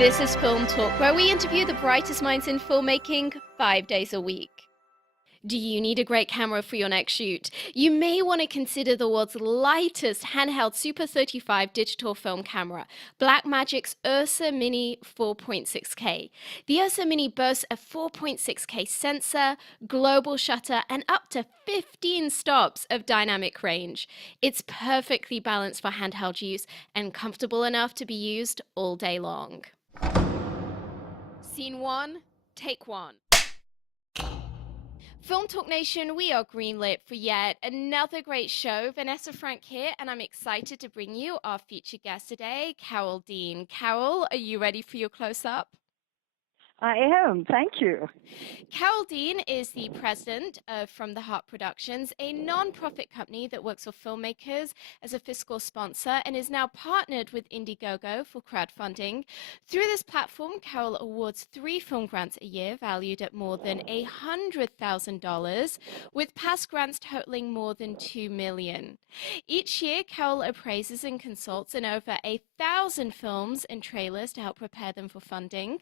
This is Film Talk, where we interview the brightest minds in filmmaking 5 days a week. Do you need a great camera for your next shoot? You may want to consider the world's lightest handheld Super 35 digital film camera, Blackmagic's Ursa Mini 4.6K. The Ursa Mini boasts a 4.6K sensor, global shutter, and up to 15 stops of dynamic range. It's perfectly balanced for handheld use and comfortable enough to be used all day long. Scene one, take one. Film Talk Nation, we are greenlit for yet another great show. Vanessa Frank here, and I'm excited to bring you our featured guest today, Carole Dean. Carole, are you ready for your close-up? I am. Thank you. Carole Dean is the president of From the Heart Productions, a non-profit company that works with filmmakers as a fiscal sponsor and is now partnered with Indiegogo for crowdfunding. Through this platform, Carole awards 3 film grants a year valued at more than $100,000, with past grants totaling more than $2 million. Each year, Carole appraises and consults in over 1,000 films and trailers to help prepare them for funding.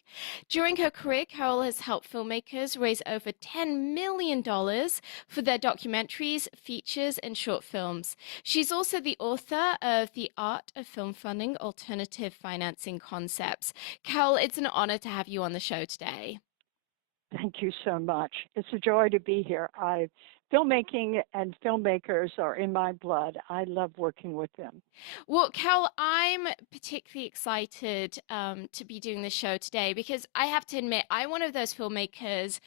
During her career, Carole has helped filmmakers raise over $10 million for their documentaries, features, and short films. She's also the author of The Art of Film Funding: Alternative Financing Concepts. Carole, it's an honor to have you on the show today. Thank you so much. It's a joy to be here. Filmmaking and filmmakers are in my blood. I love working with them. Well, Carole, I'm particularly excited to be doing this show today because I have to admit, I'm one of those filmmakers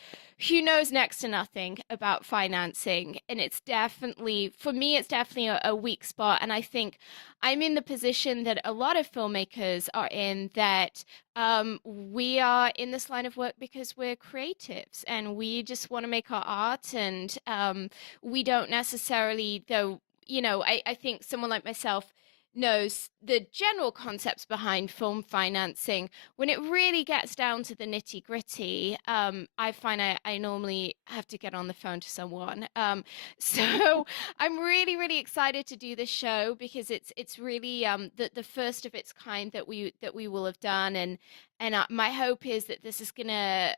who knows next to nothing about financing. And it's definitely, for me, it's definitely a weak spot. And I think I'm in the position that a lot of filmmakers are in, that we are in this line of work because we're creatives and we just want to make our art. And we don't necessarily, though, I think someone like myself knows the general concepts behind film financing. When it really gets down to the nitty gritty, I find I normally have to get on the phone to someone. So I'm really, really excited to do this show because it's really the first of its kind that we will have done, and my hope is that this is gonna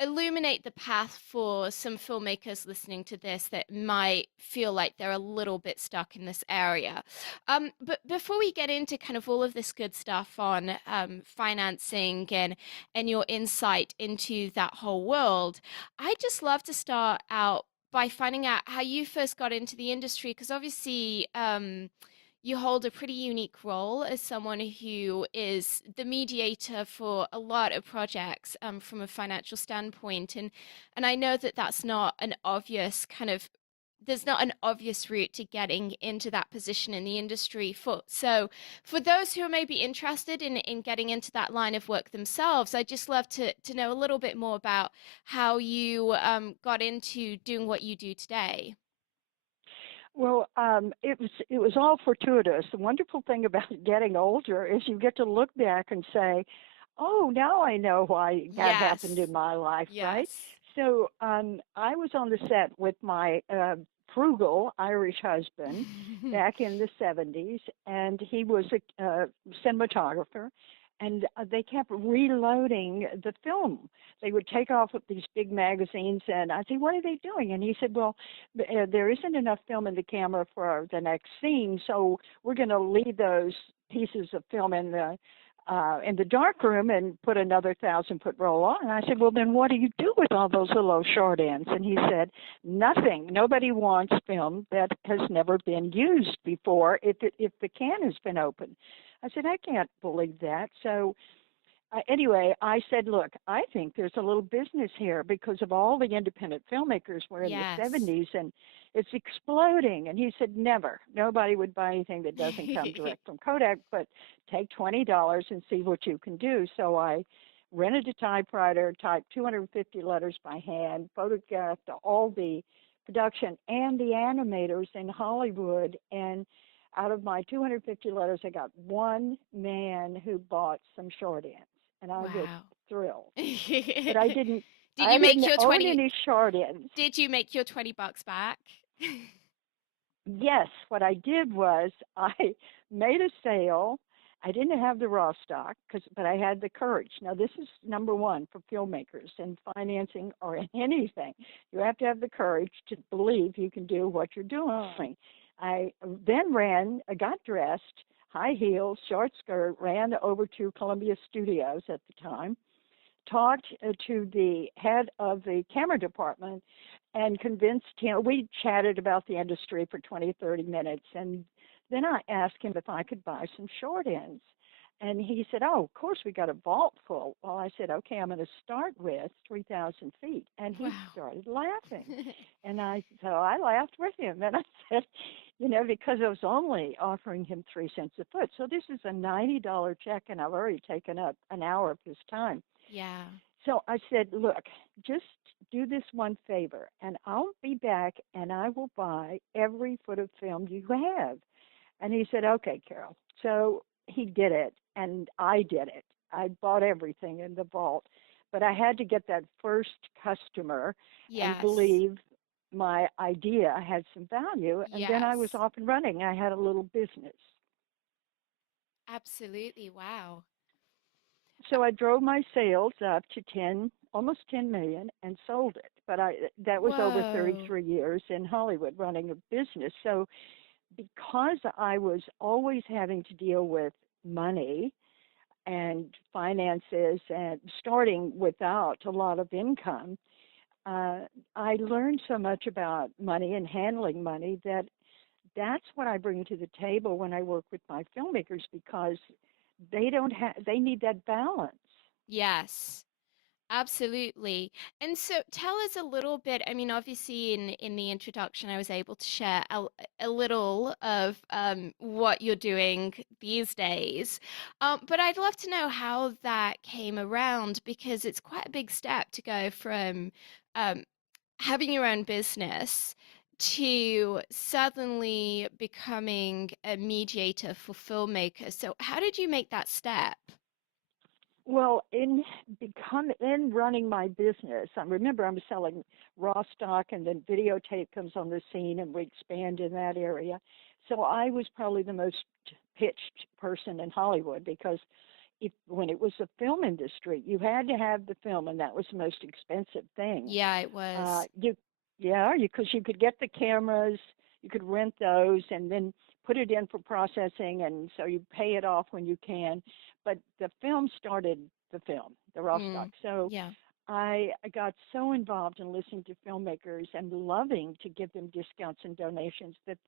illuminate the path for some filmmakers listening to this that might feel like they're a little bit stuck in this area. But before we get into kind of all of this good stuff on financing and your insight into that whole world, I'd just love to start out by finding out how you first got into the industry, because obviously you hold a pretty unique role as someone who is the mediator for a lot of projects from a financial standpoint. And I know that that's not an obvious kind of, there's not an obvious route to getting into that position in the industry. So for those who are maybe interested in getting into that line of work themselves, I'd just love to know a little bit more about how you got into doing what you do today. Well, it was all fortuitous. The wonderful thing about getting older is you get to look back and say, "Oh, now I know why that happened in my life." Right? Yes. So I was on the set with my frugal Irish husband back in the 70s, and he was a cinematographer, and they kept reloading the film. They would take off with these big magazines, and I'd say, "What are they doing?" And he said, "Well, there isn't enough film in the camera for the next scene, so we're going to leave those pieces of film in the dark room and put another 1,000-foot roll on." And I said, "Well, then what do you do with all those little short ends?" And he said, "Nothing. Nobody wants film that has never been used before if the can has been opened." I said, "I can't believe that." So anyway, I said, "Look, I think there's a little business here because of all the independent filmmakers were in the Yes. 70s, and it's exploding." And he said, "Never. Nobody would buy anything that doesn't come direct from Kodak, but take $20 and see what you can do." So I rented a typewriter, typed 250 letters by hand, photographed all the production and the animators in Hollywood, and out of my 250 letters, I got one man who bought some short ends, and I was Wow. thrilled. But I didn't. Did you I make didn't your own 20 any short ends. Did you make your $20 back? Yes, what I did was I made a sale, I didn't have the raw stock, but I had the courage. Now, this is number one for filmmakers in financing or in anything. You have to have the courage to believe you can do what you're doing. I then I got dressed, high heels, short skirt, ran over to Columbia Studios at the time, talked to the head of the camera department and convinced him. We chatted about the industry for 20, 30 minutes. And then I asked him if I could buy some short ends. And he said, "Oh, of course, we got a vault full." Well, I said, "Okay, I'm going to start with 3,000 feet." And he Wow. started laughing. So I laughed with him. And I said, because I was only offering him 3 cents a foot. So this is a $90 check, and I've already taken up an hour of his time. Yeah. So I said, "Look, just do this one favor, and I'll be back and I will buy every foot of film you have." And he said, "Okay, Carole." So he did it, and I did it. I bought everything in the vault, but I had to get that first customer and Yes. believe my idea had some value, and then I was Yes. off and running. I had a little business. Absolutely. Wow. So I drove my sales up to 10, almost 10 million, and sold it. But that was over Whoa. 33 years in Hollywood running a business. So because I was always having to deal with money and finances and starting without a lot of income, uh, I learned so much about money and handling money that's what I bring to the table when I work with my filmmakers, because they need that balance. Yes. Absolutely. And so tell us a little bit. I mean, obviously in the introduction, I was able to share a little of what you're doing these days. But I'd love to know how that came around, because it's quite a big step to go from um, having your own business to suddenly becoming a mediator for filmmakers. So how did you make that step? Well, in running my business, I remember I'm selling raw stock, and then videotape comes on the scene, and we expand in that area. So I was probably the most pitched person in Hollywood, because when it was the film industry, you had to have the film, and that was the most expensive thing. Yeah, it was. You, yeah, because you could get the cameras, you could rent those, and then put it in for processing, and so you pay it off when you can. But the film started the film, the raw stock. Mm, So yeah. I got so involved in listening to filmmakers and loving to give them discounts and donations that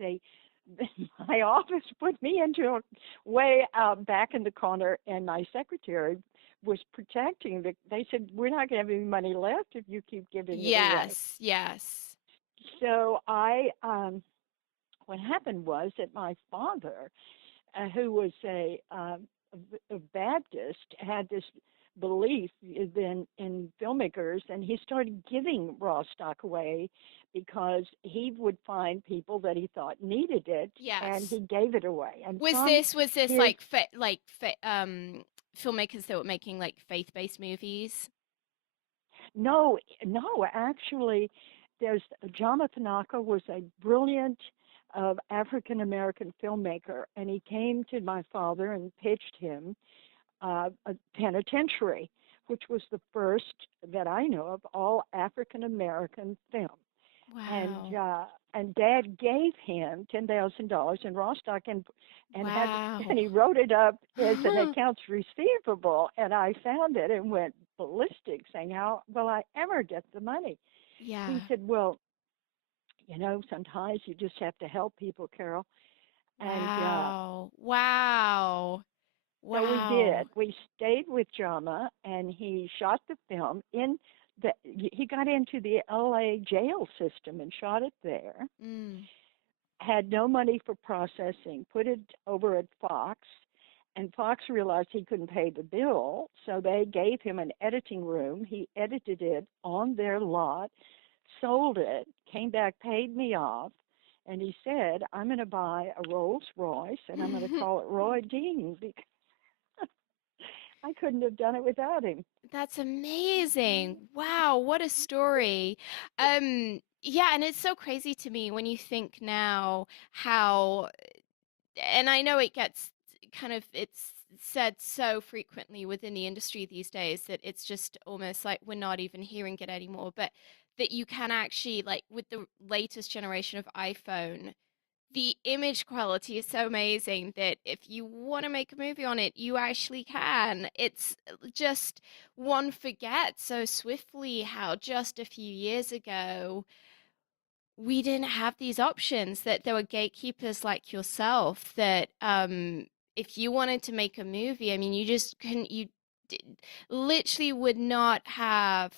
my office put me into a way out back in the corner, and my secretary was protecting. They said, "We're not going to have any money left if you keep giving it away." Yes, yes. So what happened was that my father, who was a Baptist, had this belief in filmmakers, and he started giving raw stock away because he would find people that he thought needed it, and Yes. he gave it away. And Was this his like filmmakers that were making like faith-based movies? no, no, actually, there's John Tanaka was a brilliant African American filmmaker, and he came to my father and pitched him a penitentiary, which was the first that I know of all African American film. And Wow. Dad gave him $10,000 in raw stock, and Wow. he wrote it up as an accounts receivable. And I found it and went ballistic, saying, "How will I ever get the money?" Yeah. He said, "Well, sometimes you just have to help people, Carole." And Wow. Wow. so we Wow. did. We stayed with Jama, and he shot the film in he got into the LA jail system and shot it there. Mm. Had no money for processing, put it over at Fox, and Fox realized he couldn't pay the bill, so they gave him an editing room. He edited it on their lot, sold it, came back, paid me off, and he said, "I'm going to buy a Rolls Royce, and I'm going to call it Roy Dean, because I couldn't have done it without him." That's amazing. Wow, what a story. Yeah, and it's so crazy to me when you think now how, and I know it gets kind of, it's said so frequently within the industry these days that it's just almost like we're not even hearing it anymore. But that you can actually, like with the latest generation of iPhone, the image quality is so amazing that if you want to make a movie on it, you actually can. It's just one forgets so swiftly how just a few years ago we didn't have these options, that there were gatekeepers like yourself that if you wanted to make a movie, I mean, you just couldn't, you d- literally would not have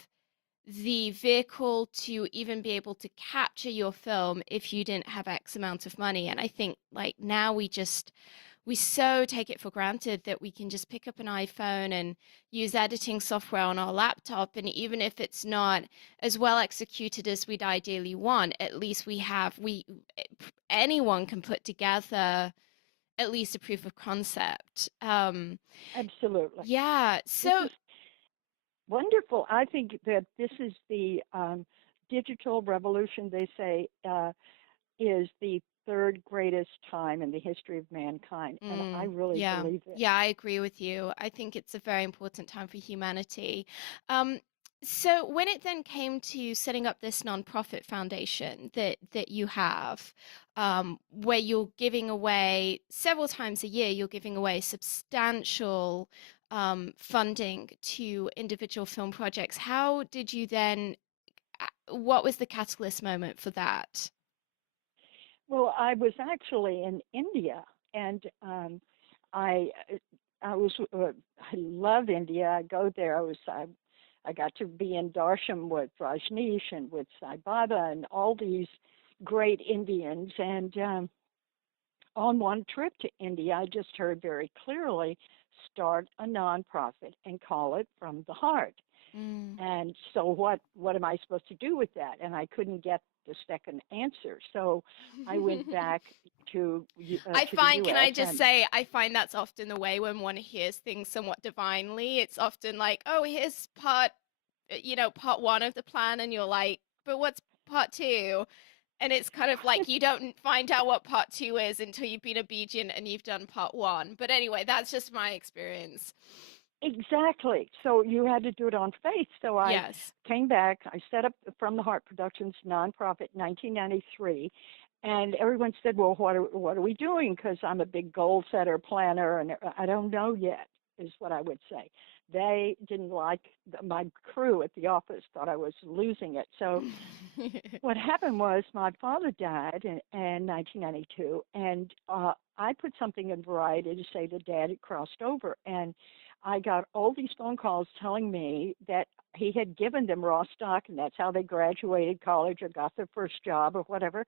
the vehicle to even be able to capture your film if you didn't have X amount of money. And I think like now we so take it for granted that we can just pick up an iPhone and use editing software on our laptop. And even if it's not as well executed as we'd ideally want, at least anyone can put together at least a proof of concept. Absolutely. Yeah. This So is wonderful. I think that this is the digital revolution, they say, is the third greatest time in the history of mankind. And I really Yeah, believe it. yeah, I agree with you. I think it's a very important time for humanity. Um, so when it then came to setting up this nonprofit foundation that you have, where you're giving away several times a year, you're giving away substantial funding to individual film projects. How did you then, what was the catalyst moment for that? Well, I was actually in India, and I I was I love India. I go there. I got to be in Darsham with Rajneesh and with Sai Baba and all these great Indians. And on one trip to India, I just heard very clearly, start a nonprofit and call it From the Heart. Mm. And so what am I supposed to do with that? And I couldn't get the second answer. So I went back I to the find, can U.S. I just and say, I find that's often the way when one hears things somewhat divinely. It's often like, oh, here's part one of the plan, and you're like, but what's part two? And it's kind of like you don't find out what part two is until you've been obedient and you've done part one. But anyway, that's just my experience. exactly. So you had to do it on faith. So I Yes. came back. I set up the From the Heart Productions nonprofit in 1993, and everyone said, "Well, what are we doing?" Because I'm a big goal setter, planner, and I don't know yet. Is what I would say. They didn't like my crew at the office; thought I was losing it. So what happened was my father died in 1992, and I put something in Variety to say that Dad had crossed over, and I got all these phone calls telling me that he had given them raw stock, and that's how they graduated college or got their first job or whatever,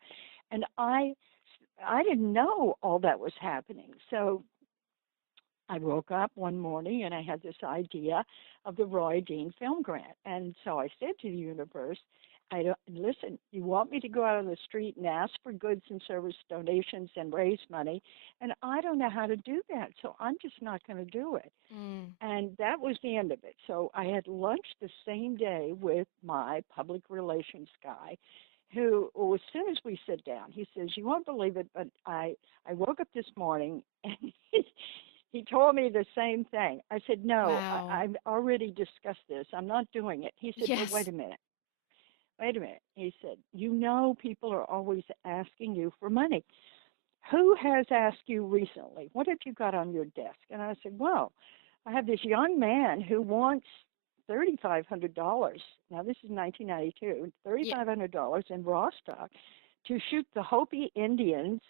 and I didn't know all that was happening. So I woke up one morning and I had this idea of the Roy Dean Film Grant. And so I said to the universe, I don't listen, you want me to go out on the street and ask for goods and service donations and raise money, and I don't know how to do that. So I'm just not going to do it. Mm. And that was the end of it. So I had lunch the same day with my public relations guy who, as soon as we sit down, he says, "You won't believe it, but I woke up this morning and he told me the same thing." I said, "No, Wow. I've already discussed this. I'm not doing it." He said, "Well, wait Yes. a minute. Wait a minute." He said, "You know people are always asking you for money. Who has asked you recently? What have you got on your desk?" And I said, "Well, I have this young man who wants $3,500. Now, this is 1992, Yeah. $3,500 in raw stock to shoot the Hopi Indians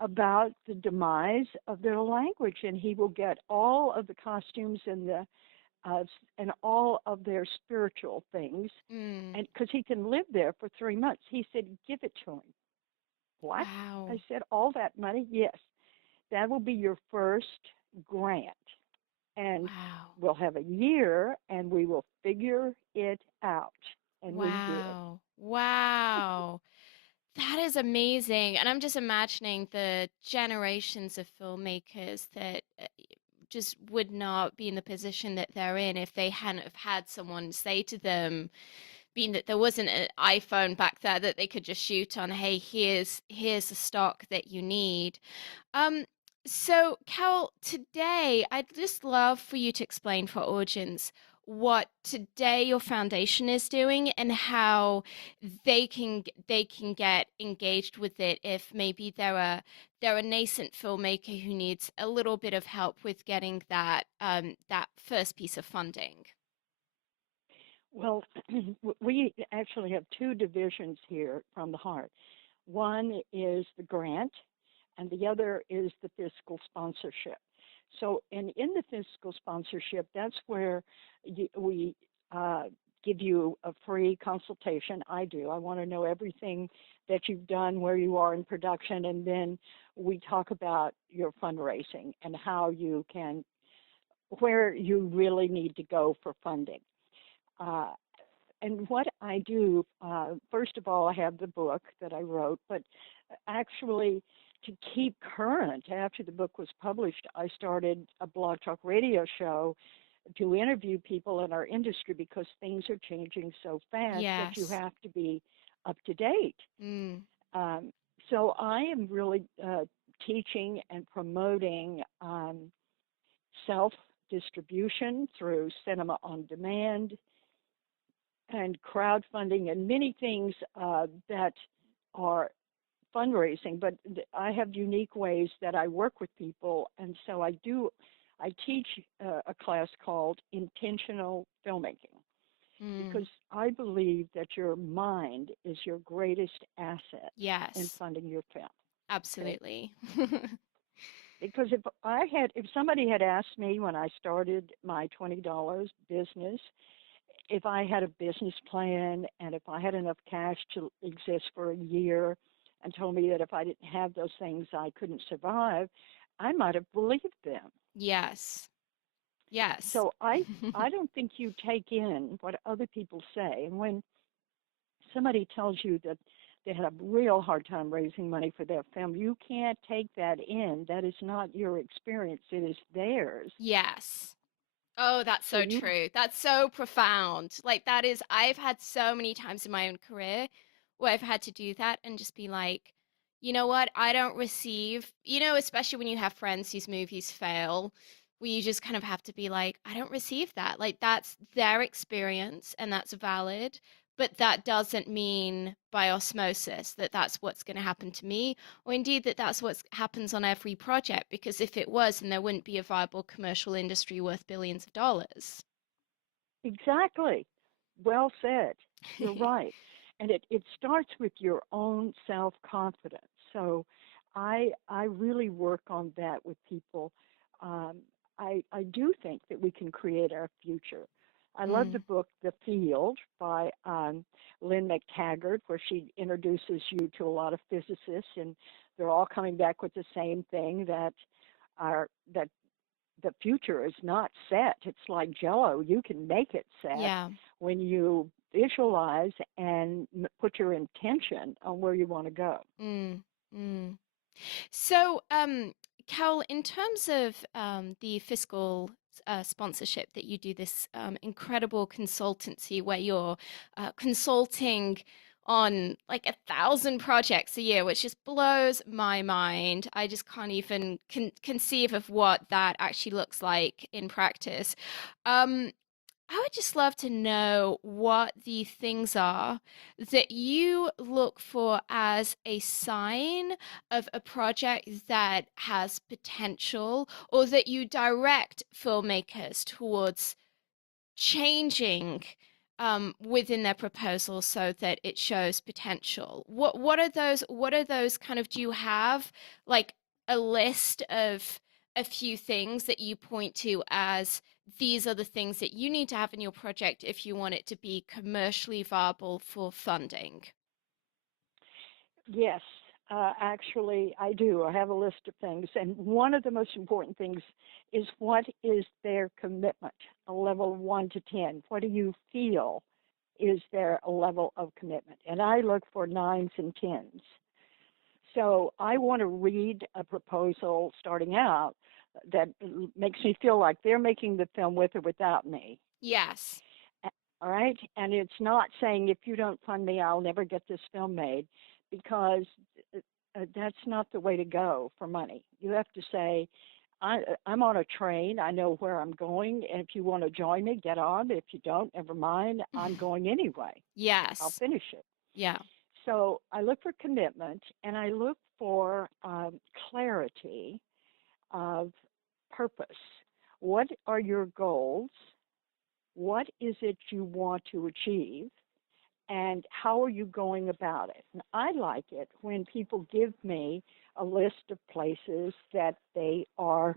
about the demise of their language. And he will get all of the costumes uh, and all of their spiritual things. Mm. And because he can live there for 3 months." He said, "Give it to him." What? I Wow. said, "All that money?" "Yes. That will be your first grant. And Wow. we'll have a year and we will figure it out." And we did. Wow. Wow. That is amazing. And I'm just imagining the generations of filmmakers that just would not be in the position that they're in if they hadn't have had someone say to them, being that there wasn't an iPhone back there that they could just shoot on, hey, here's the stock that you need. Um, So, Cal, today I'd just love for you to explain for audience what today your foundation is doing and how they can get engaged with it if maybe they're a nascent filmmaker who needs a little bit of help with getting that first piece of funding. Well, we actually have two divisions here from the heart. One is the grant, and the other is the fiscal sponsorship. So, in the fiscal sponsorship, that's where we uh, give you a free consultation. I do. I want to know everything that you've done, where you are in production, and then we talk about your fundraising and how you can, where you really need to go for funding. Uh, and what I do, first of all, I have the book that I wrote, but actually, to keep current after the book was published, I started a blog talk radio show to interview people in our industry because things are changing so fast that you Yes. have to be up to date. Mm. Um, so I am really teaching and promoting self distribution through cinema on demand and crowdfunding and many things that are fundraising, but I have unique ways that I work with people, and so I teach a class called intentional filmmaking because Mm. I believe that your mind is your greatest asset in Yes. funding your film. Okay, Absolutely. because if somebody had asked me when I started my $20 business if I had a business plan and if I had enough cash to exist for a year and told me that if I didn't have those things I couldn't survive, I might have believed them. Yes. Yes. So I don't think you take in what other people say. And when somebody tells you that they had a real hard time raising money for their film, you can't take that in. That is not your experience. It is theirs. Yes. Oh, that's So so you true. That's so profound. Like, that is, I've had so many times in my own career where I've had to do that and just be like, you know what? I don't receive, especially when you have friends whose movies fail, where you just kind of have to be like, I don't receive that. Like, that's their experience and that's valid. But that doesn't mean by osmosis that that's what's going to happen to me, or indeed that that's what happens on every project, because if it was, then there wouldn't be a viable commercial industry worth billions of dollars. exactly. Well said. You're right. And it starts with your own self confidence. So I really work on that with people. Um, I do think that we can create our future. I love the Mm, book The Field by Lynn McTaggart, where she introduces you to a lot of physicists, and they're all coming back with the same thing that the future is not set. It's like jello. You can make it set yeah. when you visualize and put your intention on where you want to go. Mm, mm. So, Carol, in terms of the fiscal sponsorship that you do, this incredible consultancy where you're consulting on like 1,000 projects a year, which just blows my mind. I just can't even conceive of what that actually looks like in practice. Um, I would just love to know what the things are that you look for as a sign of a project that has potential, or that you direct filmmakers towards changing within their proposal so that it shows potential. What are those? What are those kind of? Do you have like a list of a few things that you point to as these are the things that you need to have in your project if you want it to be commercially viable for funding? Yes, actually, I do. I have a list of things. And one of the most important things is what is their commitment, a level of 1 to 10. What do you feel is their level of commitment? And I look for nines and tens. So I want to read a proposal starting out that makes me feel like they're making the film with or without me. Yes. All right. And it's not saying if you don't fund me, I'll never get this film made, because that's not the way to go for money. You have to say, I'm on a train. I know where I'm going. And if you want to join me, get on. If you don't, never mind. I'm going anyway. I'll Yes. finish it. Yeah. So I look for commitment and I look for clarity of purpose. What are your goals? What is it you want to achieve? And how are you going about it? And I like it when people give me a list of places that they are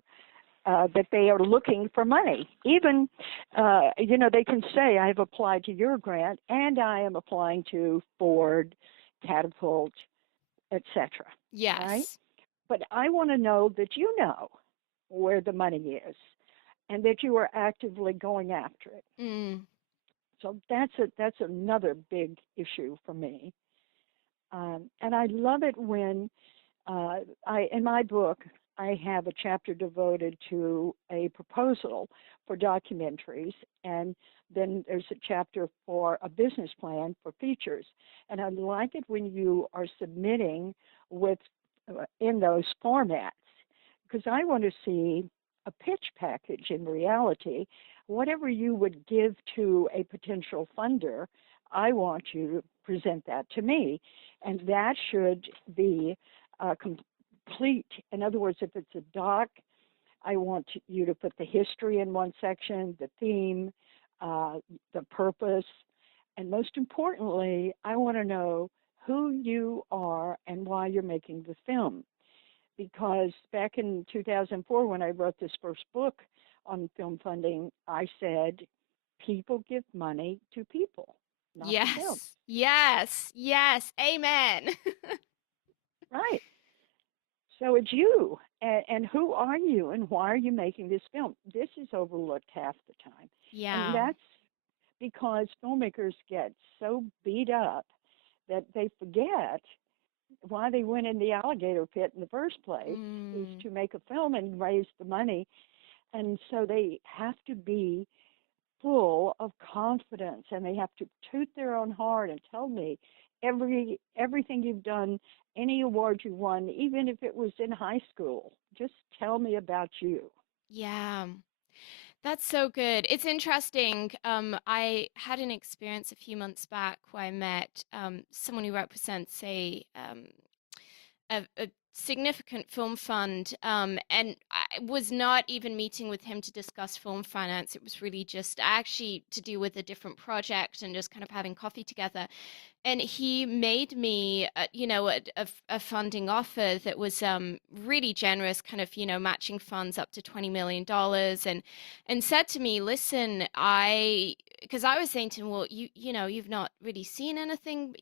looking for money. Even, they can say, I've applied to your grant and I am applying to Ford, Catapult, etc. Right? Yes. But I want to know that you know where the money is and that you are actively going after it. Mm. So that's another big issue for me. And I love it when in my book, I have a chapter devoted to a proposal for documentaries, and then there's a chapter for a business plan for features. And I like it when you are submitting with in those formats because I want to see a pitch package in reality. Whatever you would give to a potential funder, I want you to present that to me. And that should be complete. In other words, if it's a doc, I want you to put the history in one section, the theme, uh, the purpose, and most importantly, I want to know who you are and why you're making the film. Because back in 2004, when I wrote this first book on film funding, I said, people give money to people, not to films. Yes. Yes. Yes. Amen. Right. So it's you. And who are you and why are you making this film? This is overlooked half the time. And Yeah. that's because filmmakers get so beat up that they forget why they went in the alligator pit in the first place is Mm. to make a film and raise the money. And so they have to be full of confidence and they have to toot their own horn and tell me everything you've done, any award you won, even if it was in high school. Just tell me about you. Yeah. That's so good. It's interesting. I had an experience a few months back where I met someone who represents a significant film fund, and I was not even meeting with him to discuss film finance. It was really just actually to do with a different project and just kind of having coffee together. And he made me, a funding offer that was really generous, kind of, matching funds up to $20 million, and said to me, "Listen, because I was saying to him, well, you've not really seen anything,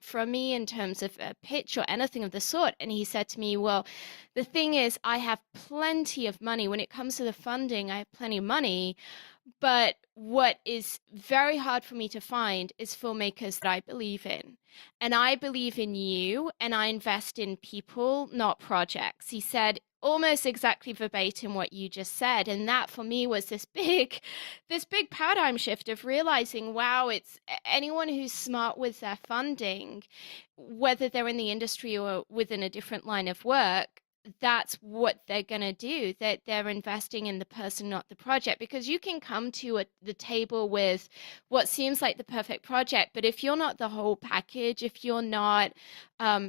from me in terms of a pitch or anything of the sort." And he said to me, "Well, the thing is, I have plenty of money when it comes to the funding. I have plenty of money." But what is very hard for me to find is filmmakers that I believe in. And I believe in you and I invest in people, not projects. He said almost exactly verbatim what you just said. And that for me was this big paradigm shift of realizing, wow, it's anyone who's smart with their funding, whether they're in the industry or within a different line of work, that's what they're going to do, that they're investing in the person, not the project. Because you can come to the table with what seems like the perfect project, but if you're not the whole package, if you're not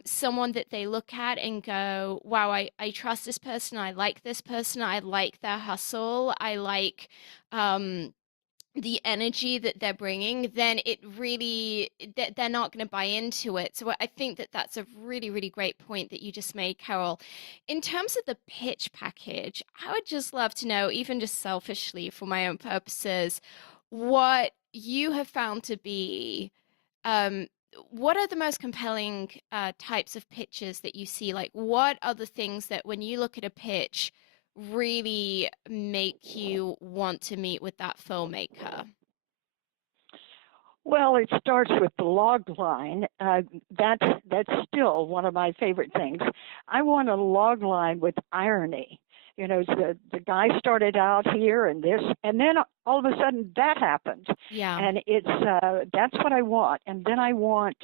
someone that they look at and go, wow, I trust this person, I like this person, I like their hustle, I like the energy that they're bringing, then it really, they're not going to buy into it. So I think that that's a really, really great point that you just made, Carole. In terms of the pitch package, I would just love to know, even just selfishly for my own purposes, what you have found to be um, what are the most compelling types of pitches that you see? Like, what are the things that when you look at a pitch really make you want to meet with that filmmaker? Well, it starts with the log line. That's still one of my favorite things. I want a log line with irony. The guy started out here and this, and then all of a sudden that happened, Yeah. and it's that's what I want. And then I want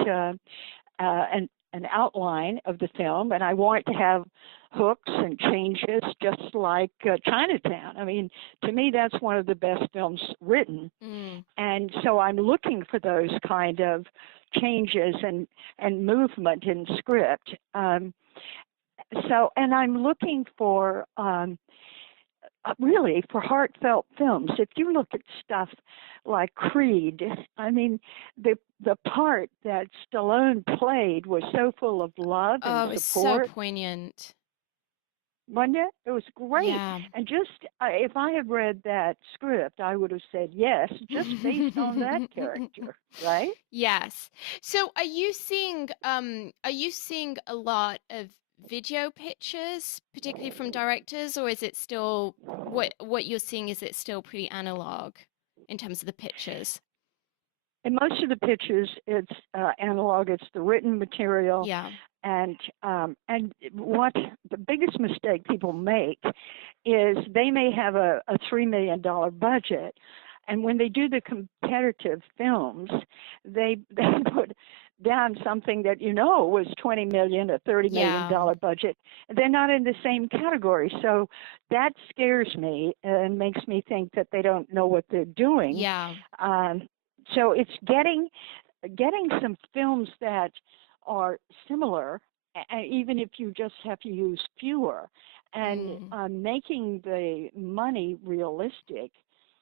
an outline of the film, and I want it to have hooks and changes, just like Chinatown. I mean, to me, that's one of the best films written, Mm. and so I'm looking for those kind of changes and movement in script. And I'm looking for really for heartfelt films. If you look at stuff like Creed, I mean, the part that Stallone played was so full of love and Oh, it's so support, poignant. wasn't it? It was great. Yeah. And just if I had read that script, I would have said yes, just based on that character, right? Yes. So are you seeing a lot of video pictures, particularly from directors, or is it still what you're seeing, is it still pretty analog in terms of the pictures? In most of the pictures, it's analog. It's the written material, Yeah. and what the biggest mistake people make is they may have a $3 million budget, and when they do the competitive films, they put down something that was 20 million, a Yeah. $30 million budget. They're not in the same category, so that scares me and makes me think that they don't know what they're doing. Yeah. Um, so it's getting some films that are similar, even if you just have to use fewer, and Mm. making the money realistic.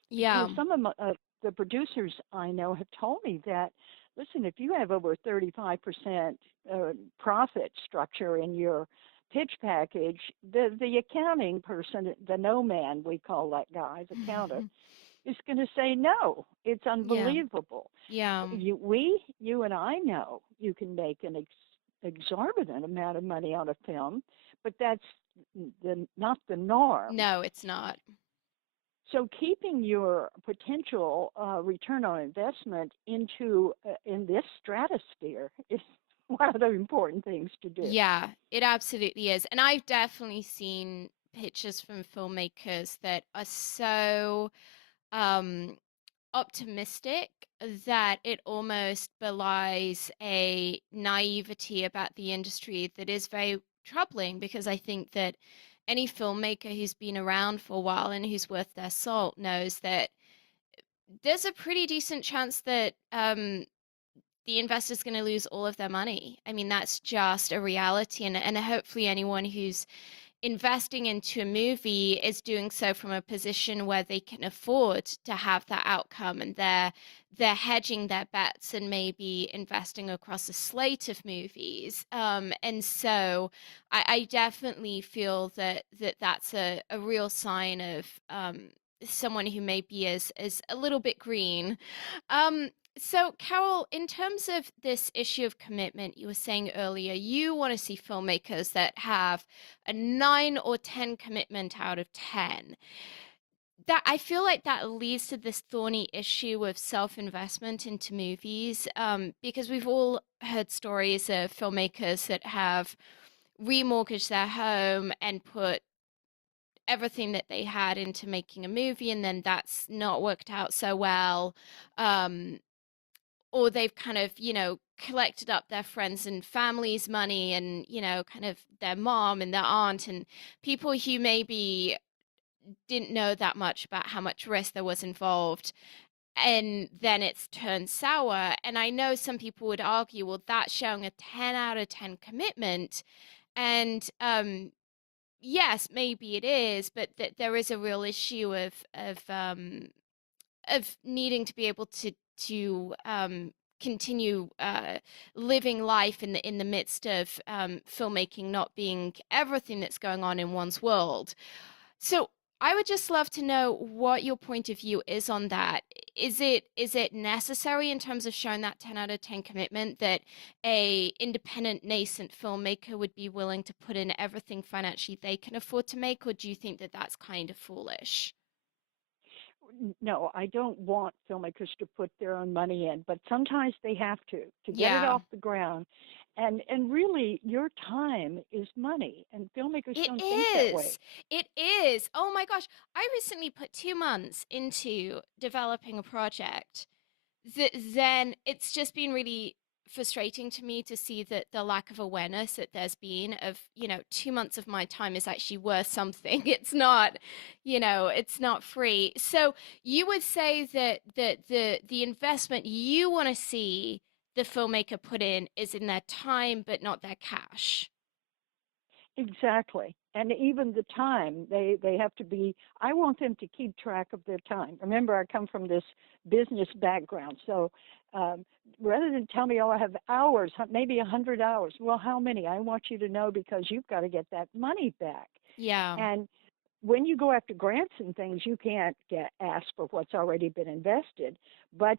Because Yeah. some of the producers I know have told me that, listen, if you have over 35% profit structure in your pitch package, the accounting person, the no man, we call that guy, the counter, is going to say no. It's Yeah. unbelievable. Yeah. You and I know you can make an exorbitant amount of money on a film, but that's not the norm. No, it's not. So keeping your potential return on investment in this stratosphere is one of the important things to do. Yeah, it absolutely is. And I've definitely seen pictures from filmmakers that are so um optimistic that it almost belies a naivety about the industry that is very troubling, because I think that any filmmaker who's been around for a while and who's worth their salt knows that there's a pretty decent chance that the investor's going to lose all of their money. I mean, that's just a reality. And hopefully, anyone who's investing into a movie is doing so from a position where they can afford to have that outcome, and they're hedging their bets and maybe investing across a slate of movies. And so I definitely feel that's a real sign of someone who maybe is a little bit green. um so, Carole, in terms of this issue of commitment, you were saying earlier, you want to see filmmakers that have a 9 or 10 commitment out of 10. That I feel like that leads to this thorny issue of self-investment into movies, because we've all heard stories of filmmakers that have remortgaged their home and put everything that they had into making a movie, and then that's not worked out so well. Um, or they've kind of, collected up their friends and family's money, and, kind of their mom and their aunt and people who maybe didn't know that much about how much risk there was involved. And then it's turned sour. And I know some people would argue, well, that's showing a 10 out of 10 commitment. And yes, maybe it is, but there is a real issue of needing to be able to continue living life in the midst of filmmaking not being everything that's going on in one's world. So I would just love to know what your point of view is on that. Is it necessary in terms of showing that 10 out of 10 commitment that a independent nascent filmmaker would be willing to put in everything financially they can afford to make, or do you think that that's kind of foolish? No, I don't want filmmakers to put their own money in, but sometimes they have to get it Yeah. off the ground. And really, your time is money, and filmmakers It don't think that way. is. It is. Oh my gosh. I recently put 2 months into developing a project. Then it's just been really frustrating to me to see that the lack of awareness that there's been of, 2 months of my time is actually worth something. It's not, it's not free. So you would say that the investment you want to see the filmmaker put in is in their time, but not their cash. Exactly. And even the time, they have to be, I want them to keep track of their time. Remember, I come from this business background. So um, rather than tell me, oh, I have hours, maybe 100 hours, well, how many? I want you to know because you've got to get that money back. Yeah. And when you go after grants and things, you can't get asked for what's already been invested, but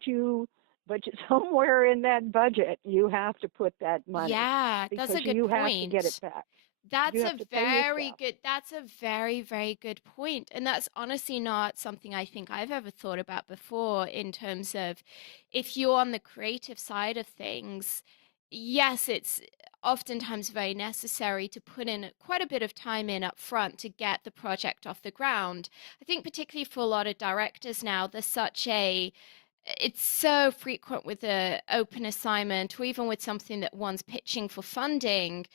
somewhere in that budget, you have to put that money Yeah, that's because a good you have to get it point. back. You That's have a to pay very yourself. good, that's a very, very good point. And that's honestly not something I think I've ever thought about before in terms of if you're on the creative side of things, yes, it's oftentimes very necessary to put in quite a bit of time in up front to get the project off the ground. I think particularly for a lot of directors now, there's such a it's so frequent with a open assignment or even with something that one's pitching for funding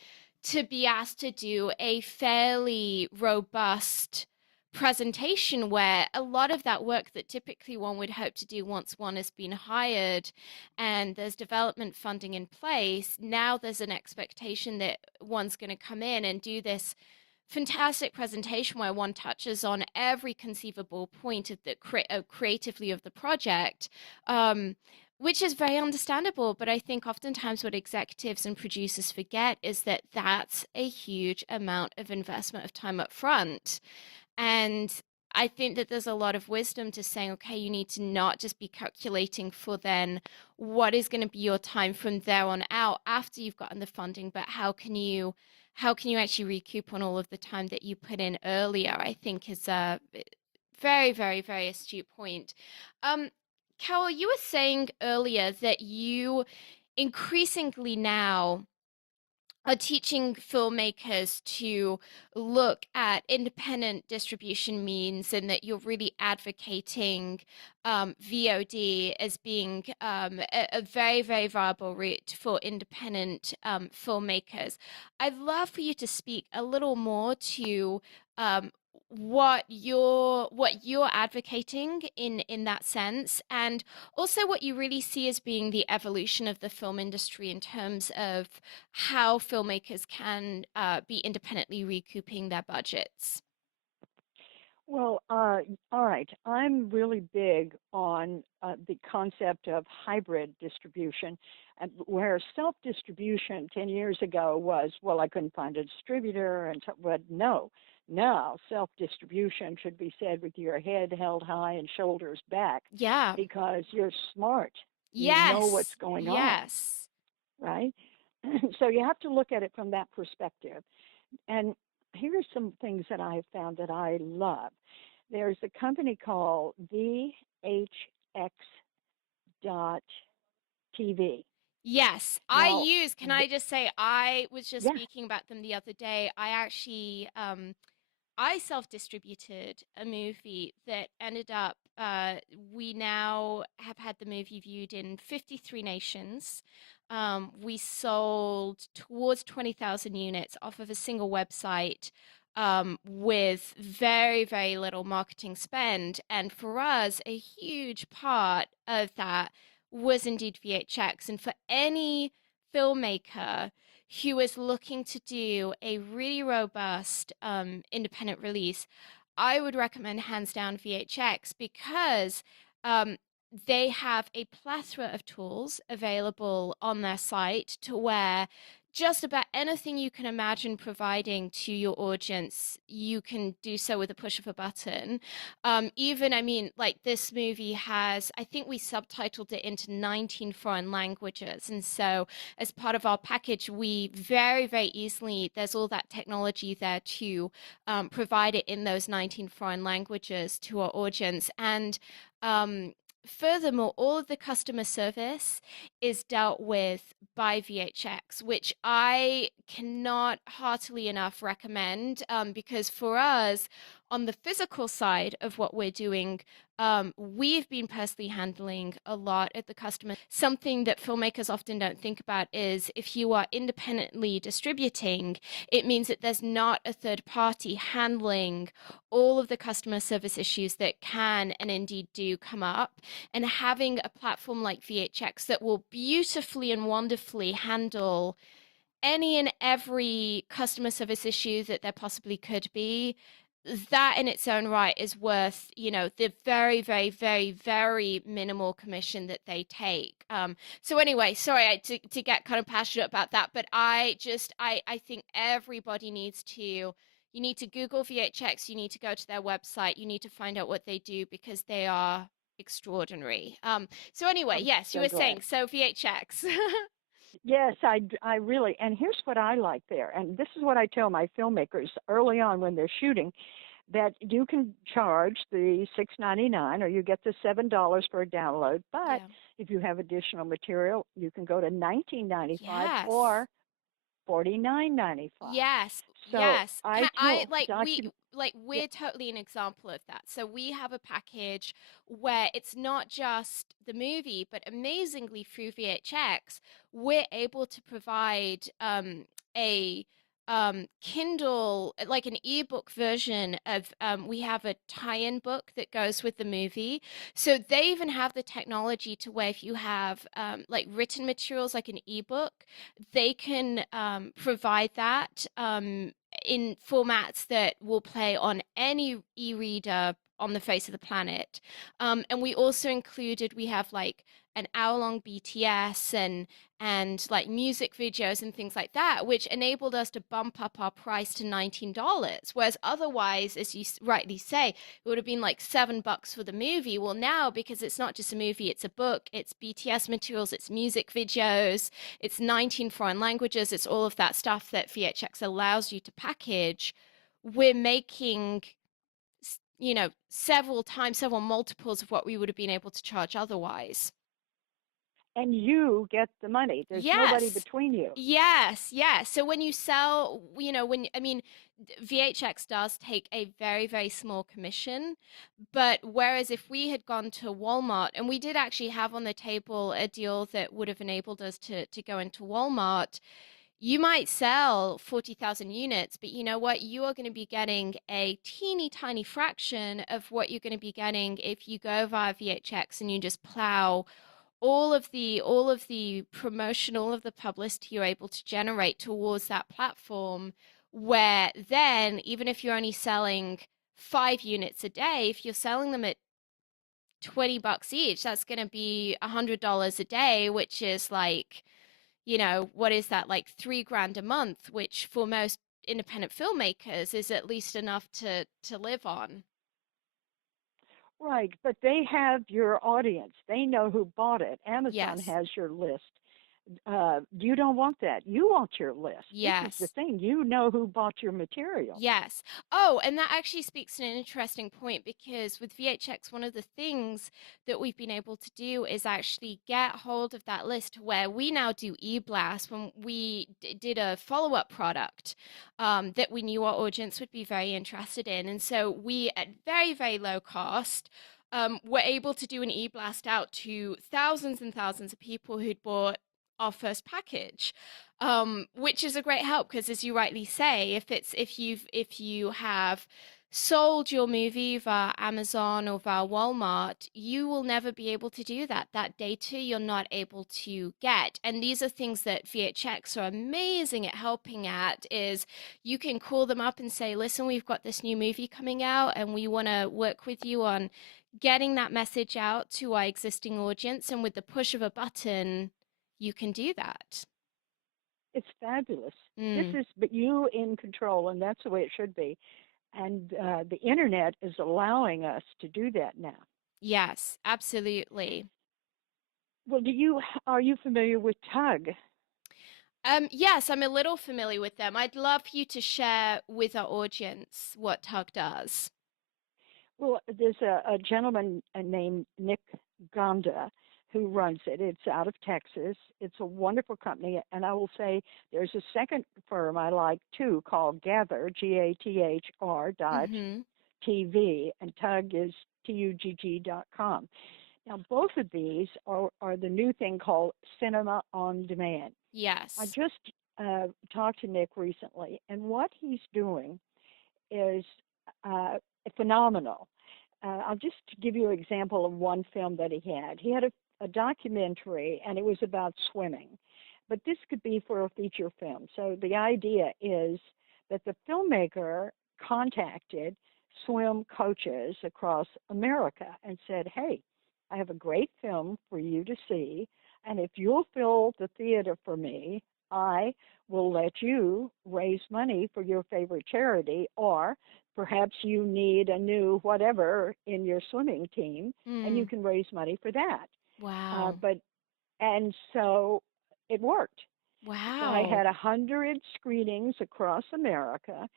to be asked to do a fairly robust presentation where a lot of that work that typically one would hope to do once one has been hired and there's development funding in place, now there's an expectation that one's going to come in and do this fantastic presentation where one touches on every conceivable point of the creatively of the project, um, which is very understandable. But I think oftentimes what executives and producers forget is that that's a huge amount of investment of time up front. And I think that there's a lot of wisdom to saying, okay, you need to not just be calculating for then what is going to be your time from there on out after you've gotten the funding, but how can you actually recoup on all of the time that you put in earlier, I think is a very, very, very astute point. Um, Carol, you were saying earlier that you increasingly now are teaching filmmakers to look at independent distribution means and that you're really advocating VOD as being a very, very viable route for independent filmmakers. I'd love for you to speak a little more to um, what you're advocating in that sense, and also what you really see as being the evolution of the film industry in terms of how filmmakers can be independently recouping their budgets. Well, all right. I'm really big on the concept of hybrid distribution, and where self-distribution 10 years ago was, well, I couldn't find a distributor, and so, but no, now self-distribution should be said with your head held high and shoulders back, Yeah. because you're smart. You know what's Yes. going on, Yes. right? So you have to look at it from that perspective. And here are some things that I have found that I love. There's a company called VHX.TV. Yes. Now, Can I just say, I was just yeah, speaking about them the other day. I self-distributed a movie that ended up, we now have had the movie viewed in 53 nations. We sold towards 20,000 units off of a single website, with very, very little marketing spend. And for us, a huge part of that was indeed VHX. And for any filmmaker who is looking to do a really robust independent release, I would recommend hands down VHX because um, they have a plethora of tools available on their site to where just about anything you can imagine providing to your audience, you can do so with a push of a button. Even, I mean, like this movie has, I think we subtitled it into 19 foreign languages. And so, as part of our package, we very, very easily, there's all that technology there to provide it in those 19 foreign languages to our audience. And furthermore, all of the customer service is dealt with by VHX, which I cannot heartily enough recommend, because for us, on the physical side of what we're doing, we've been personally handling a lot at the customer. Something that filmmakers often don't think about is if you are independently distributing, it means that there's not a third party handling all of the customer service issues that can and indeed do come up. And having a platform like VHX that will beautifully and wonderfully handle any and every customer service issue that there possibly could be, that in its own right is worth, the very, very, very, very minimal commission that they take. So anyway, sorry to get kind of passionate about that, but I think everybody needs to, you need to Google VHX, you need to go to their website, you need to find out what they do because they are extraordinary. So anyway, I'm yes, you so were glad. saying, so VHX. Yes, I really, and here's what I like there, and this is what I tell my filmmakers early on when they're shooting, that you can charge the $6.99 or you get the $7 for a download, but Yeah. if you have additional material, you can go to 19.95 Yes. or 49.95. Yes, So yes. I I told document, yeah, we're totally an example of that. So we have a package where it's not just the movie, but amazingly through VHX, we're able to provide a Kindle, like an ebook version of we have a tie-in book that goes with the movie. So they even have the technology to where if you have like written materials like an ebook, they can provide that in formats that will play on any e-reader on the face of the planet. And we also included, we have like an hour-long BTS and like music videos and things like that, which enabled us to bump up our price to $19. Whereas otherwise, as you rightly say, it would have been like $7 for the movie. Well, now because it's not just a movie, it's a book, it's BTS materials, it's music videos, it's 19 foreign languages, it's all of that stuff that VHX allows you to package. We're making, several times, several multiples of what we would have been able to charge otherwise. and you get the money. There's nobody Yes. between you. Yes, yes. So when you sell, I mean, VHX does take a very, very small commission. But whereas if we had gone to Walmart, and we did actually have on the table a deal that would have enabled us to go into Walmart, you might sell 40,000 units, but you know what? You are going to be getting a teeny tiny fraction of what you're going to be getting if you go via VHX and you just plow all of the promotion, all of the publicity you're able to generate towards that platform, where then even if you're only selling 5 units a day, if you're selling them at $20 each, that's going to be $100 a day, which is like, what is that, like 3 grand a month, which for most independent filmmakers is at least enough to live on. Right, but they have your audience. They know who bought it. Amazon Yes. has your list. You don't want that. You want your list. This is the Yes. thing. You know who bought your material. Yes. Oh, and that actually speaks to an interesting point because with VHX, one of the things that we've been able to do is actually get hold of that list where we now do e-blast when we did a follow-up product that we knew our audience would be very interested in. And so we, at very, very low cost, were able to do an e-blast out to thousands and thousands of people who'd bought our first package, which is a great help because, as you rightly say, if you have sold your movie via Amazon or via Walmart, you will never be able to do that. That data you're not able to get. And these are things that VHX are amazing at helping at is you can call them up and say, listen, we've got this new movie coming out and we want to work with you on getting that message out to our existing audience. And with the push of a button, you can do that. It's fabulous. This Mm, is, but you in control, and that's the way it should be. And the internet is allowing us to do that now. yes, absolutely. Well, are you familiar with Tug? Yes, I'm a little familiar with them. I'd love for you to share with our audience what Tug does. Well, there's a gentleman named Nick Gonda who runs it. It's out of Texas. It's a wonderful company. And I will say there's a second firm I like too called Gather, Gathr. TV, and Tug is TUGG.com. Now, both of these are the new thing called cinema on demand. I Yes. just talked to Nick recently, and what he's doing is phenomenal. I'll just give you an example of one film that he had. He had a documentary, and it was about swimming. But this could be for a feature film. So the idea is that the filmmaker contacted swim coaches across America and said, hey, I have a great film for you to see. And if you'll fill the theater for me, I will let you raise money for your favorite charity, or perhaps you need a new whatever in your swimming team, and you Mm. can raise money for that. Wow. But and so it worked. So I Wow. had 100 screenings across America,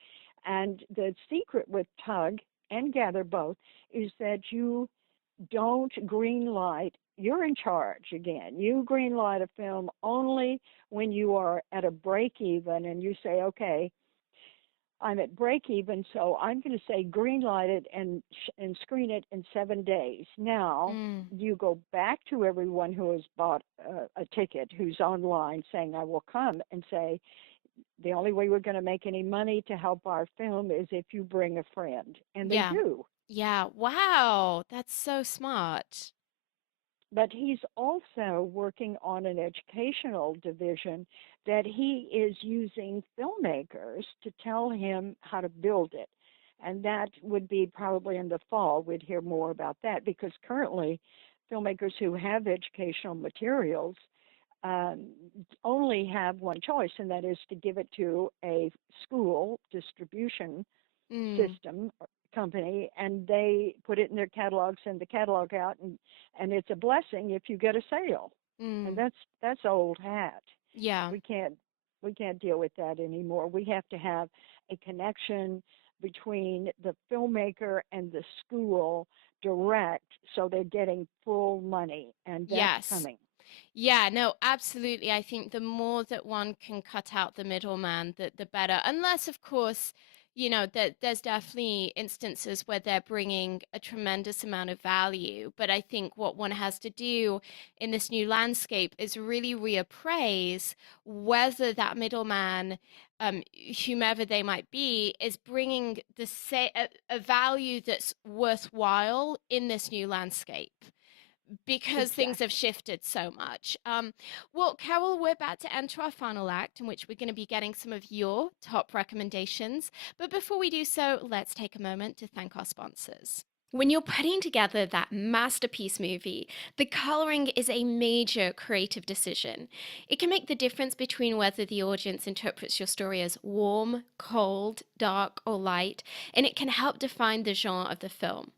and the secret with Tug and Gather both is that you don't green light. You're in charge again. You green light a film only when you are at a break even, and you say, okay, I'm at break even, so I'm going to say green light it and screen it in 7 days. Now Mm. you go back to everyone who has bought a ticket, who's online, saying I will come, and say the only way we're going to make any money to help our film is if you bring a friend, and they Yeah. do. Yeah. Wow. That's so smart. But he's also working on an educational division that he is using filmmakers to tell him how to build it. And that would be probably in the fall. We'd hear more about that because currently, filmmakers who have educational materials um, only have one choice, and that is to give it to a school distribution Mm. system company, and they put it in their catalog, send the catalog out, and it's a blessing if you get a sale. And Mm. that's old hat. Yeah. We can't we can't deal with that anymore. We have to have a connection between the filmmaker and the school direct, so they're getting full money, and that's Yes. coming. Yeah, no, absolutely. I think the more that one can cut out the middleman, the better. Unless, of course, that there's definitely instances where they're bringing a tremendous amount of value. But I think what one has to do in this new landscape is really reappraise whether that middleman, whomever they might be, is bringing a value that's worthwhile in this new landscape because things have Exactly. shifted so much. Well, Carole, we're about to enter our final act in which we're going to be getting some of your top recommendations. But before we do so, let's take a moment to thank our sponsors. When you're putting together that masterpiece movie, the coloring is a major creative decision. It can make the difference between whether the audience interprets your story as warm, cold, dark, or light, and it can help define the genre of the film.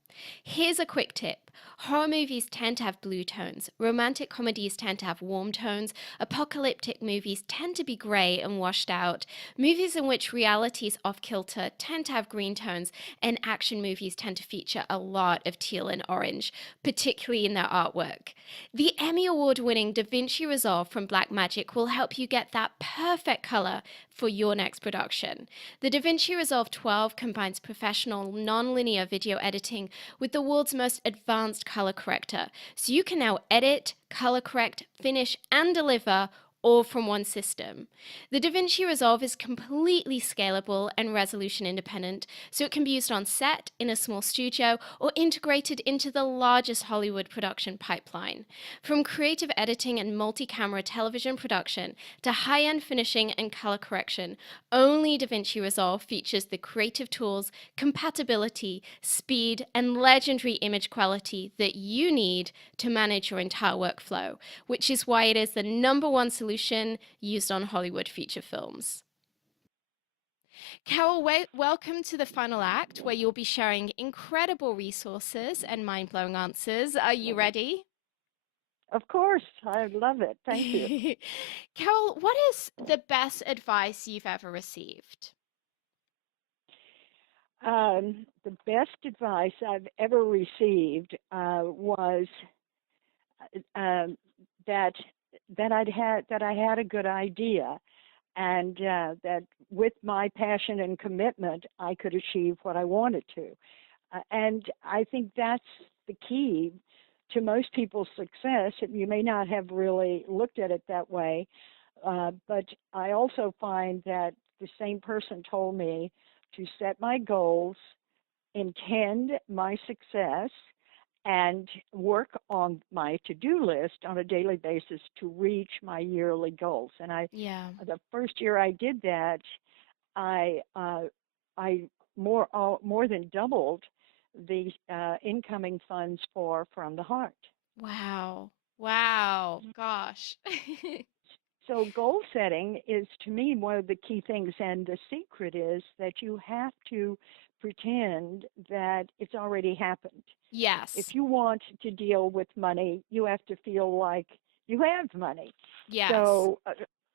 Here's a quick tip. Horror movies tend to have blue tones, romantic comedies tend to have warm tones, apocalyptic movies tend to be grey and washed out, movies in which reality is off kilter tend to have green tones, and action movies tend to feature a lot of teal and orange, particularly in their artwork. The Emmy Award winning Da Vinci Resolve from Blackmagic will help you get that perfect color for your next production. The Da Vinci Resolve 12 combines professional non-linear video editing with the world's most advanced color corrector, so you can now edit, color correct, finish, and deliver all from one system. The DaVinci Resolve is completely scalable and resolution independent, so it can be used on set, in a small studio, or integrated into the largest Hollywood production pipeline. From creative editing and multi-camera television production to high-end finishing and color correction, only DaVinci Resolve features the creative tools, compatibility, speed, and legendary image quality that you need to manage your entire workflow, which is why it is the #1 solution used on Hollywood feature films. Carole, welcome to the final act where you'll be sharing incredible resources and mind blowing answers. Are you ready? Of course, I love it. Thank you. Carole, what is the best advice you've ever received? The best advice I've ever received was um, that that I had a good idea, and that with my passion and commitment, I could achieve what I wanted to. And I think that's the key to most people's success. You may not have really looked at it that way, but I also find that the same person told me to set my goals, intend my success, and work on my to-do list on a daily basis to reach my yearly goals. And Yeah. the first year I did that, I I more than doubled the incoming funds for From the Heart. Wow. Wow. Gosh. So goal setting is to me one of the key things, and the secret is that you have to pretend that it's already happened. Yes. If you want to deal with money, you have to feel like you have money. Yes. So,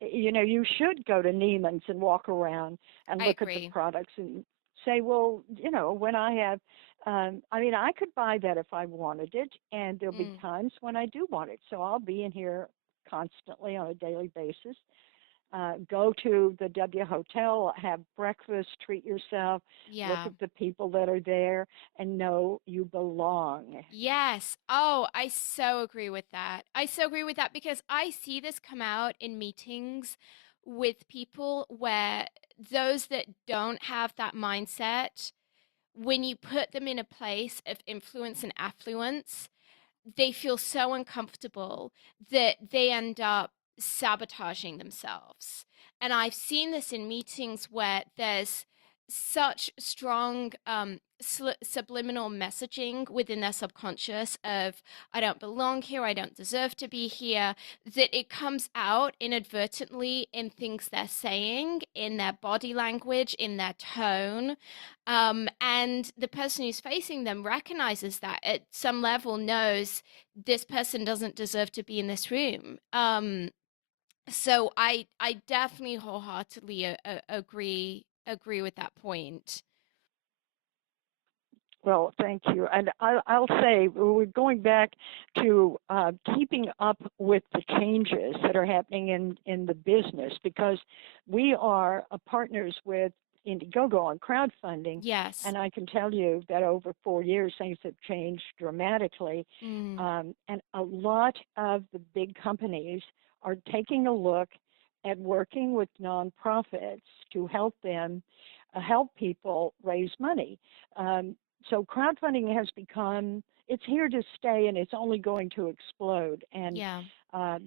you should go to Neiman's and walk around and I look at the agree. products and say, well, when I have, I mean, I could buy that if I wanted it, and there'll be Mm. times when I do want it. So I'll be in here constantly on a daily basis. Go to the W Hotel, have breakfast, treat yourself, look Yeah. at the people that are there, and know you belong. Yes. Oh, I so agree with that. I so agree with that because I see this come out in meetings with people where those that don't have that mindset, when you put them in a place of influence and affluence, they feel so uncomfortable that they end up sabotaging themselves. And I've seen this in meetings where there's such strong subliminal messaging within their subconscious of I don't belong here, I don't deserve to be here, that it comes out inadvertently in things they're saying, in their body language, in their tone. And the person who's facing them recognizes that at some level, knows this person doesn't deserve to be in this room. So I definitely wholeheartedly agree with that point. Well, thank you. And I'll say we're going back to keeping up with the changes that are happening in the business, because we are partners with Indiegogo on crowdfunding. Yes. And I can tell you that over 4 years, things have changed dramatically. Mm, And a lot of the big companies are taking a look at working with nonprofits to help them help people raise money. Um, so crowdfunding has become, it's here to stay, and it's only going to explode. And yeah.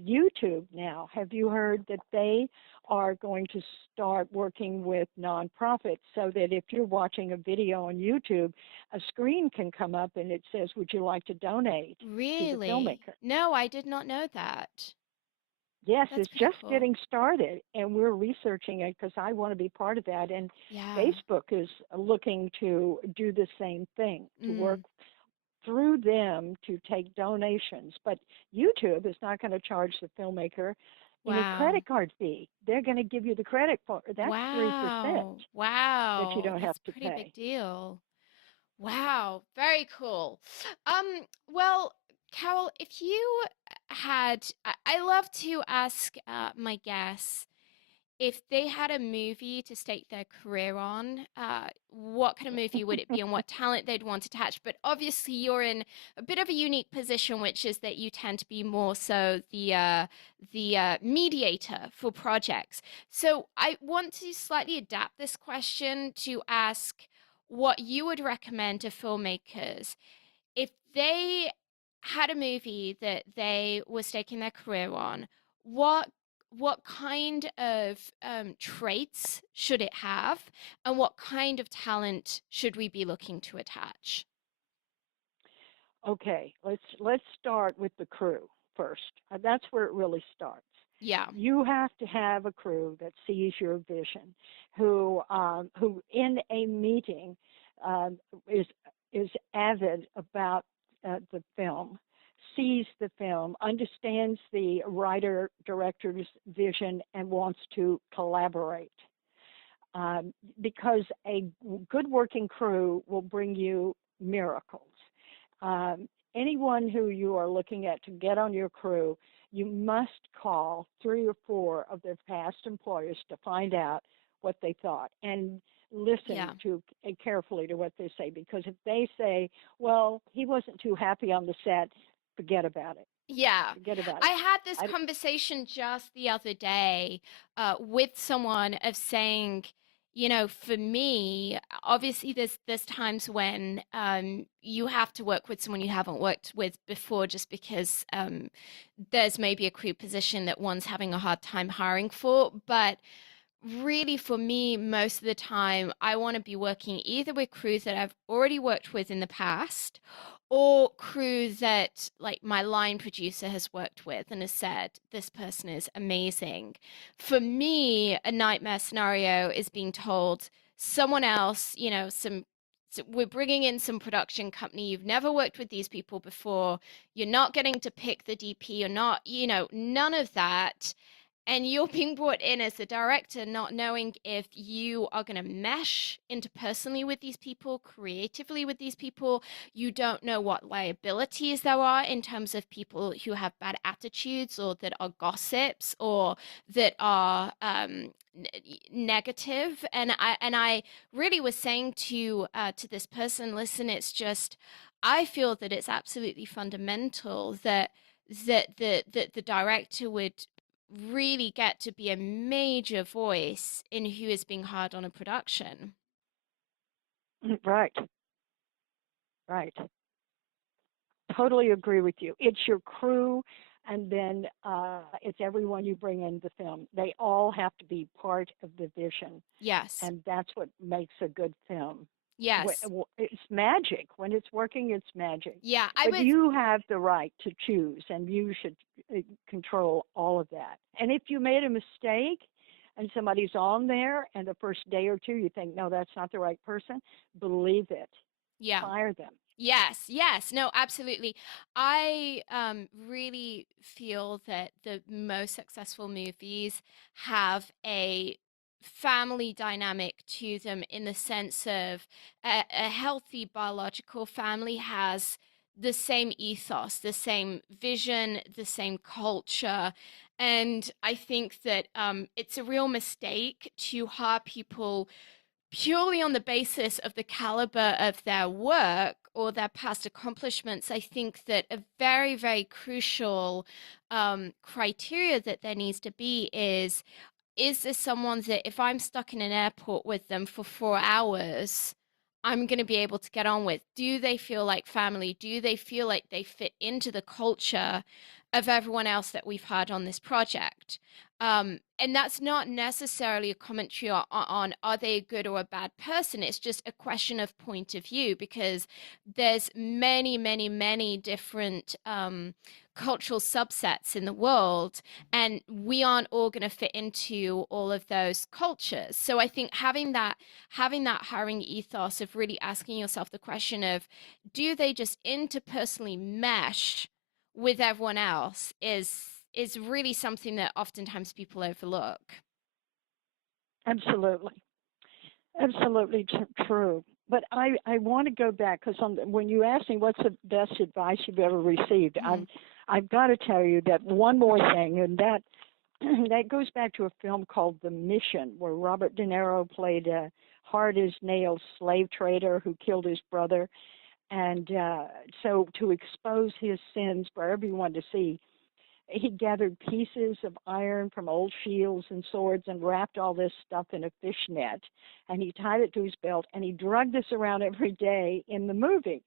YouTube now, have you heard that they are going to start working with nonprofits, so that if you're watching a video on YouTube, a screen can come up and it says, would you like to donate to the Really? filmmaker? No, I did not know that. Yes, That's it's pretty just cool. getting started, and we're researching it because I want to be part of that. And Yeah. Facebook is looking to do the same thing, to work Mm, through them to take donations. But YouTube is not going to charge the filmmaker any wow. credit card fee. They're going to give you the credit for that's 3% Wow. that you Wow. don't have That's a to pretty big pay. deal. Wow, very cool. Well, Carol, if you had, I love to ask my guests if they had a movie to stake their career on, what kind of movie would it be and what talent they'd want attached? But obviously, you're in a bit of a unique position, which is that you tend to be more so the mediator for projects. So I want to slightly adapt this question to ask what you would recommend to filmmakers if they had a movie that they were staking their career on. What kind of traits should it have, and what kind of talent should we be looking to attach? Okay, let's start with the crew first. That's where it really starts. Yeah. You have to have a crew that sees your vision, who in a meeting um, is is avid about the film, sees the film, understands the writer director's vision, and wants to collaborate. Because a good working crew will bring you miracles. Anyone who you are looking at to get on your crew, you must call 3 or 4 of their past employers to find out what they thought. And listen Yeah. to carefully to what they say, because if they say, "Well, he wasn't too happy on the set," forget about it. Yeah. Forget about I it. had this I conversation just the other day with someone of saying, for me, obviously there's times when you have to work with someone you haven't worked with before just because there's maybe a crew position that one's having a hard time hiring for. But really, for me, most of the time, I want to be working either with crews that I've already worked with in the past or crews that, like, my line producer has worked with and has said, this person is amazing. For me, a nightmare scenario is being told someone else, so we're bringing in some production company. You've never worked with these people before. You're not getting to pick the DP. You're not, none of that, and you're being brought in as the director, not knowing if you are going to mesh interpersonally with these people, creatively with these people. You don't know what liabilities there are in terms of people who have bad attitudes or that are gossips or that are negative. And I really was saying to this person, listen, it's just, I feel that it's absolutely fundamental that the director would really get to be a major voice in who is being hired on a production. right, right. Totally agree with you. It's your crew, and then it's everyone you bring in the film. They all have to be part of the vision, Yes. and that's what makes a good film. Yes. It's magic. When it's working, it's magic. Yeah, I But was. you have the right to choose, and you should control all of that. And if you made a mistake and somebody's on there, and the first day or two you think, no, that's not the right person, believe it. Yeah. Fire them. Yes, yes, no, absolutely. I really feel that the most successful movies have a family dynamic to them in the sense of a healthy biological family has the same ethos, the same vision, the same culture. And I think that it's a real mistake to hire people purely on the basis of the caliber of their work or their past accomplishments. I think that a very, very crucial criteria that there needs to be is this someone that if I'm stuck in an airport with them for 4 hours, I'm going to be able to get on with? Do they feel like family? Do they feel like they fit into the culture of everyone else that we've had on this project? And that's not necessarily a commentary on are they a good or a bad person. It's just a question of point of view because there's many, many, many different cultural subsets in the world, and we aren't all going to fit into all of those cultures. So I think having that hiring ethos of really asking yourself the question of do they just interpersonally mesh with everyone else is really something that oftentimes people overlook. Absolutely. Absolutely true. But I want to go back because when you asked me what's the best advice you've ever received, Mm-hmm. I've got to tell you that one more thing, and that that goes back to a film called The Mission, where Robert De Niro played a hard as nails slave trader who killed his brother, and so to expose his sins for everyone to see, he gathered pieces of iron from old shields and swords and wrapped all this stuff in a fish net, and he tied it to his belt, and he dragged this around every day in the movie.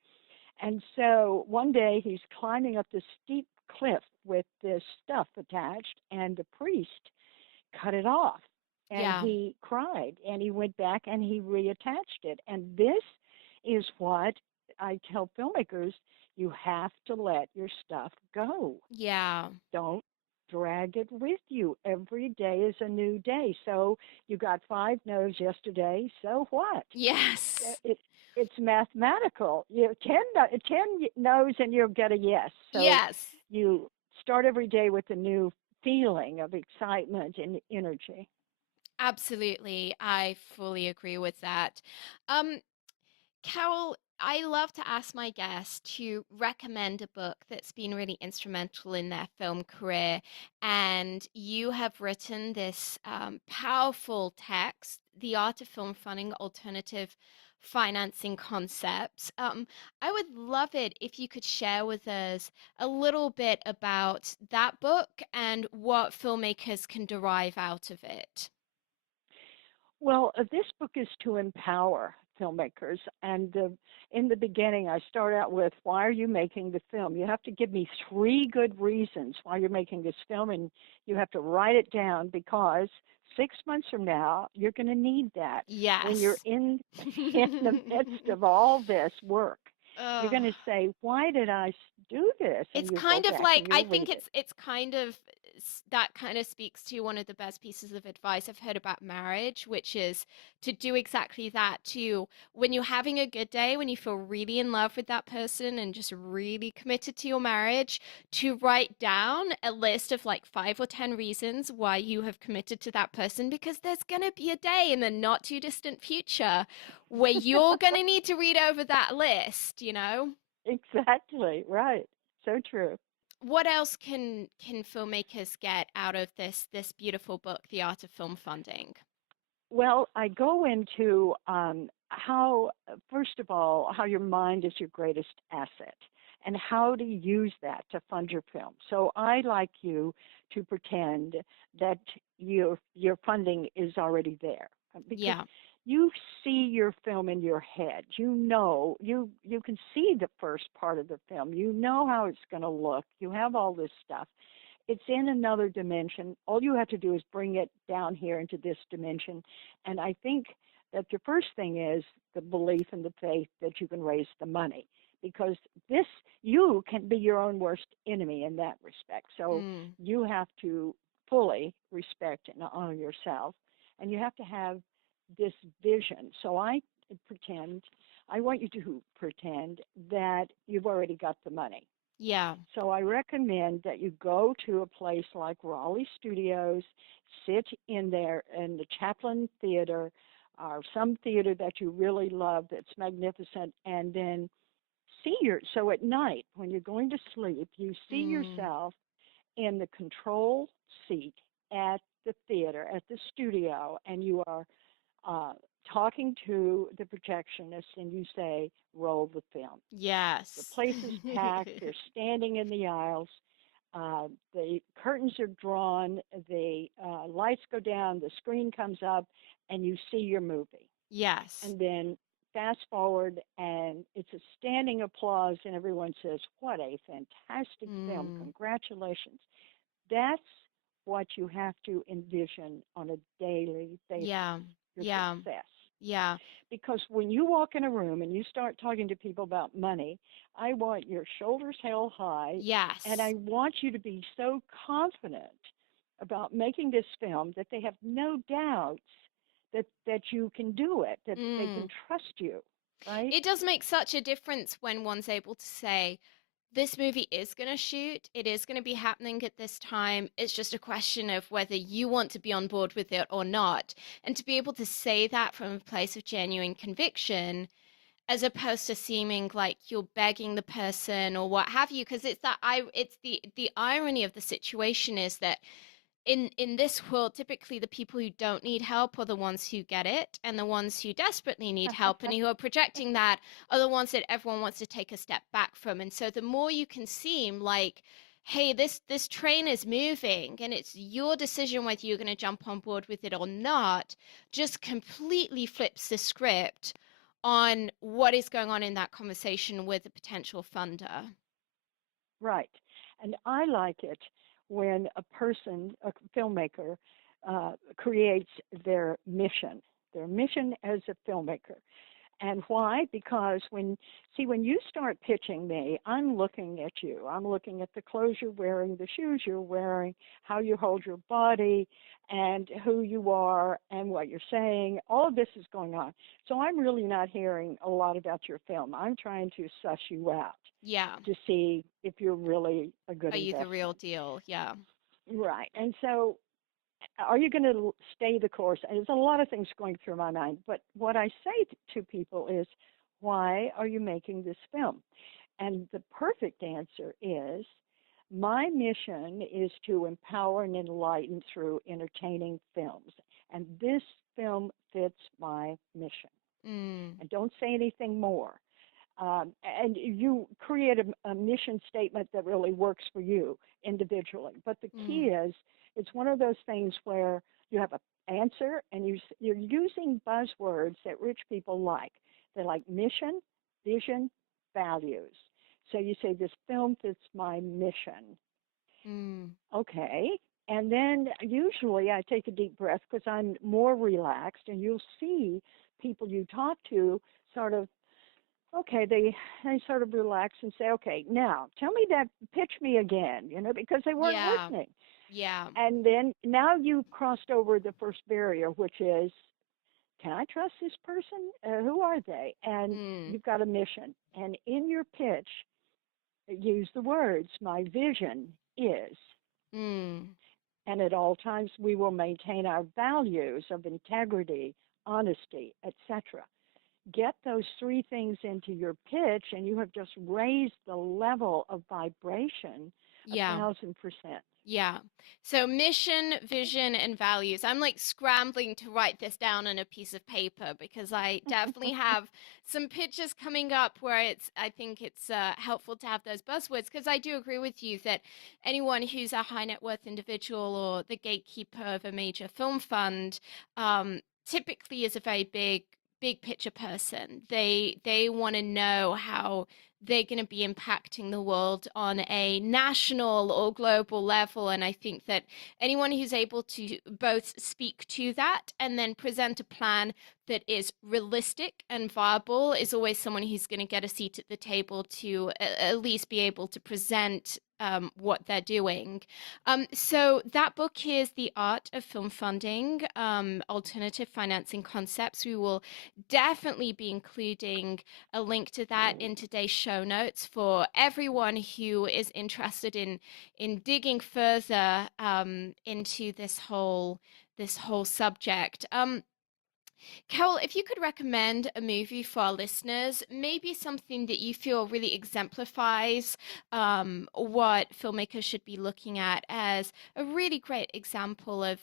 And so one day he's climbing up this steep cliff with this stuff attached, and the priest cut it off. And Yeah. he cried, and he went back and he reattached it. And this is what I tell filmmakers: you have to let your stuff go. Yeah. Don't drag it with you. Every day is a new day. So you got five no's yesterday. So what? Yes. It, it's mathematical. You 10 no's and you'll get a yes. So Yes. you start every day with a new feeling of excitement and energy. Absolutely. I fully agree with that. Um, Carol, I love to ask my guests to recommend a book that's been really instrumental in their film career. And you have written this powerful text the art of film funding, alternative financing concepts. I would love it if you could share with us a little bit about that book and what filmmakers can derive out of it. Well, this book is to empower filmmakers. And in the beginning, I start out with, why are you making the film? You have to give me three good reasons why you're making this film, and you have to write it down because 6 months from now, you're going to need that when you're Yes. in the midst of all this work. You're Ugh. going to say, why did I do this? And It's you'll go kind of back like and I you'll think read it. it's kind of that kind of speaks to one of the best pieces of advice I've heard about marriage, which is to do exactly that. To when you're having a good day, when you feel really in love with that person and just really committed to your marriage, to write down a list of like 5 or 10 reasons why you have committed to that person, because there's gonna be a day in the not too distant future where you're gonna need to read over that list, you know? Exactly, right. So true. What else can filmmakers get out of this beautiful book, The Art of Film Funding? Well, I go into how, first of all, how your mind is your greatest asset and how to use that to fund your film. So I like you to pretend that your funding is already there because Yeah. you see your film in your head. You know, you can see the first part of the film. You know how it's going to look. You have all this stuff. It's in another dimension. All you have to do is bring it down here into this dimension. And I think that the first thing is the belief and the faith that you can raise the money because this, you can be your own worst enemy in that respect. So Mm. you have to fully respect and honor yourself. And you have to have this vision. So pretend, I want you to pretend that you've already got the money. Yeah. So I recommend that you go to a place like Raleigh Studios, sit in there in the Chaplin Theater or some theater that you really love that's magnificent, and then so at night when you're going to sleep, you see Mm. yourself in the control seat at the theater, at the studio, and you are uh, talking to the projectionist and you say, roll the film. The Yes. place is packed. They're standing in the aisles. The curtains are drawn. The lights go down. The screen comes up, and you see your movie. Yes. And then fast forward, and it's a standing applause, and everyone says, "What a fantastic film! Mm. Congratulations!" That's what you have to envision on a daily basis. Yeah. Your Yeah. success. Yeah. Because when you walk in a room and you start talking to people about money, I want your shoulders held high and Yes. I want you to be so confident about making this film that they have no doubts that you can do it, that they can Mm. trust you, right? It does make such a difference when one's able to say, this movie is going to shoot. It is going to be happening at this time. It's just a question of whether you want to be on board with it or not. And to be able to say that from a place of genuine conviction, as opposed to seeming like you're begging the person or what have you, because it's the irony of the situation is that in this world, typically the people who don't need help are the ones who get it, and the ones who desperately need help and who are projecting that are the ones that everyone wants to take a step back from. And so the more you can seem like, hey, this train is moving and it's your decision whether you're going to jump on board with it or not, just completely flips the script on what is going on in that conversation with a potential funder. Right. And I like it when a filmmaker, creates their mission as a filmmaker. And why? Because when you start pitching me, I'm looking at you. I'm looking at the clothes you're wearing, the shoes you're wearing, how you hold your body, and who you are, and what you're saying. All of this is going on. So I'm really not hearing a lot about your film. I'm trying to suss you out Yeah. to see if you're really a good Are you the real investment. deal? Yeah. Right. And so are you going to stay the course? And there's a lot of things going through my mind, but what I say to people is, why are you making this film? And the perfect answer is, my mission is to empower and enlighten through entertaining films. and this film fits my mission. Mm. And don't say anything more. And you create a mission statement that really works for you individually. But the key Mm. is, it's one of those things where you have an answer and you're using buzzwords that rich people like. They like mission, vision, values. So you say, this film fits my mission. Mm. Okay. And then usually I take a deep breath because I'm more relaxed, and you'll see people you talk to sort of, okay, they sort of relax and say, okay, now tell me that, pitch me again, because they weren't Yeah. listening. Yeah. And then now you've crossed over the first barrier, which is, can I trust this person? Who are they? And Mm. you've got a mission. And in your pitch, use the words, my vision is. Mm. And at all times, we will maintain our values of integrity, honesty, etc. Get those three things into your pitch, and you have just raised the level of vibration a Yeah. 1,000%. Yeah. So mission, vision, and values. I'm like scrambling to write this down on a piece of paper because I definitely have some pitches coming up where I think it's helpful to have those buzzwords, because I do agree with you that anyone who's a high net worth individual or the gatekeeper of a major film fund typically is a very big picture person. They want to know how they're going to be impacting the world on a national or global level. And I think that anyone who's able to both speak to that and then present a plan that is realistic and viable is always someone who's going to get a seat at the table to at least be able to present what they're doing. So that book is The Art of Film Funding, Alternative Financing Concepts. We will definitely be including a link to that in today's show notes for everyone who is interested in digging further into this whole subject. Carole, if you could recommend a movie for our listeners, maybe something that you feel really exemplifies what filmmakers should be looking at as a really great example of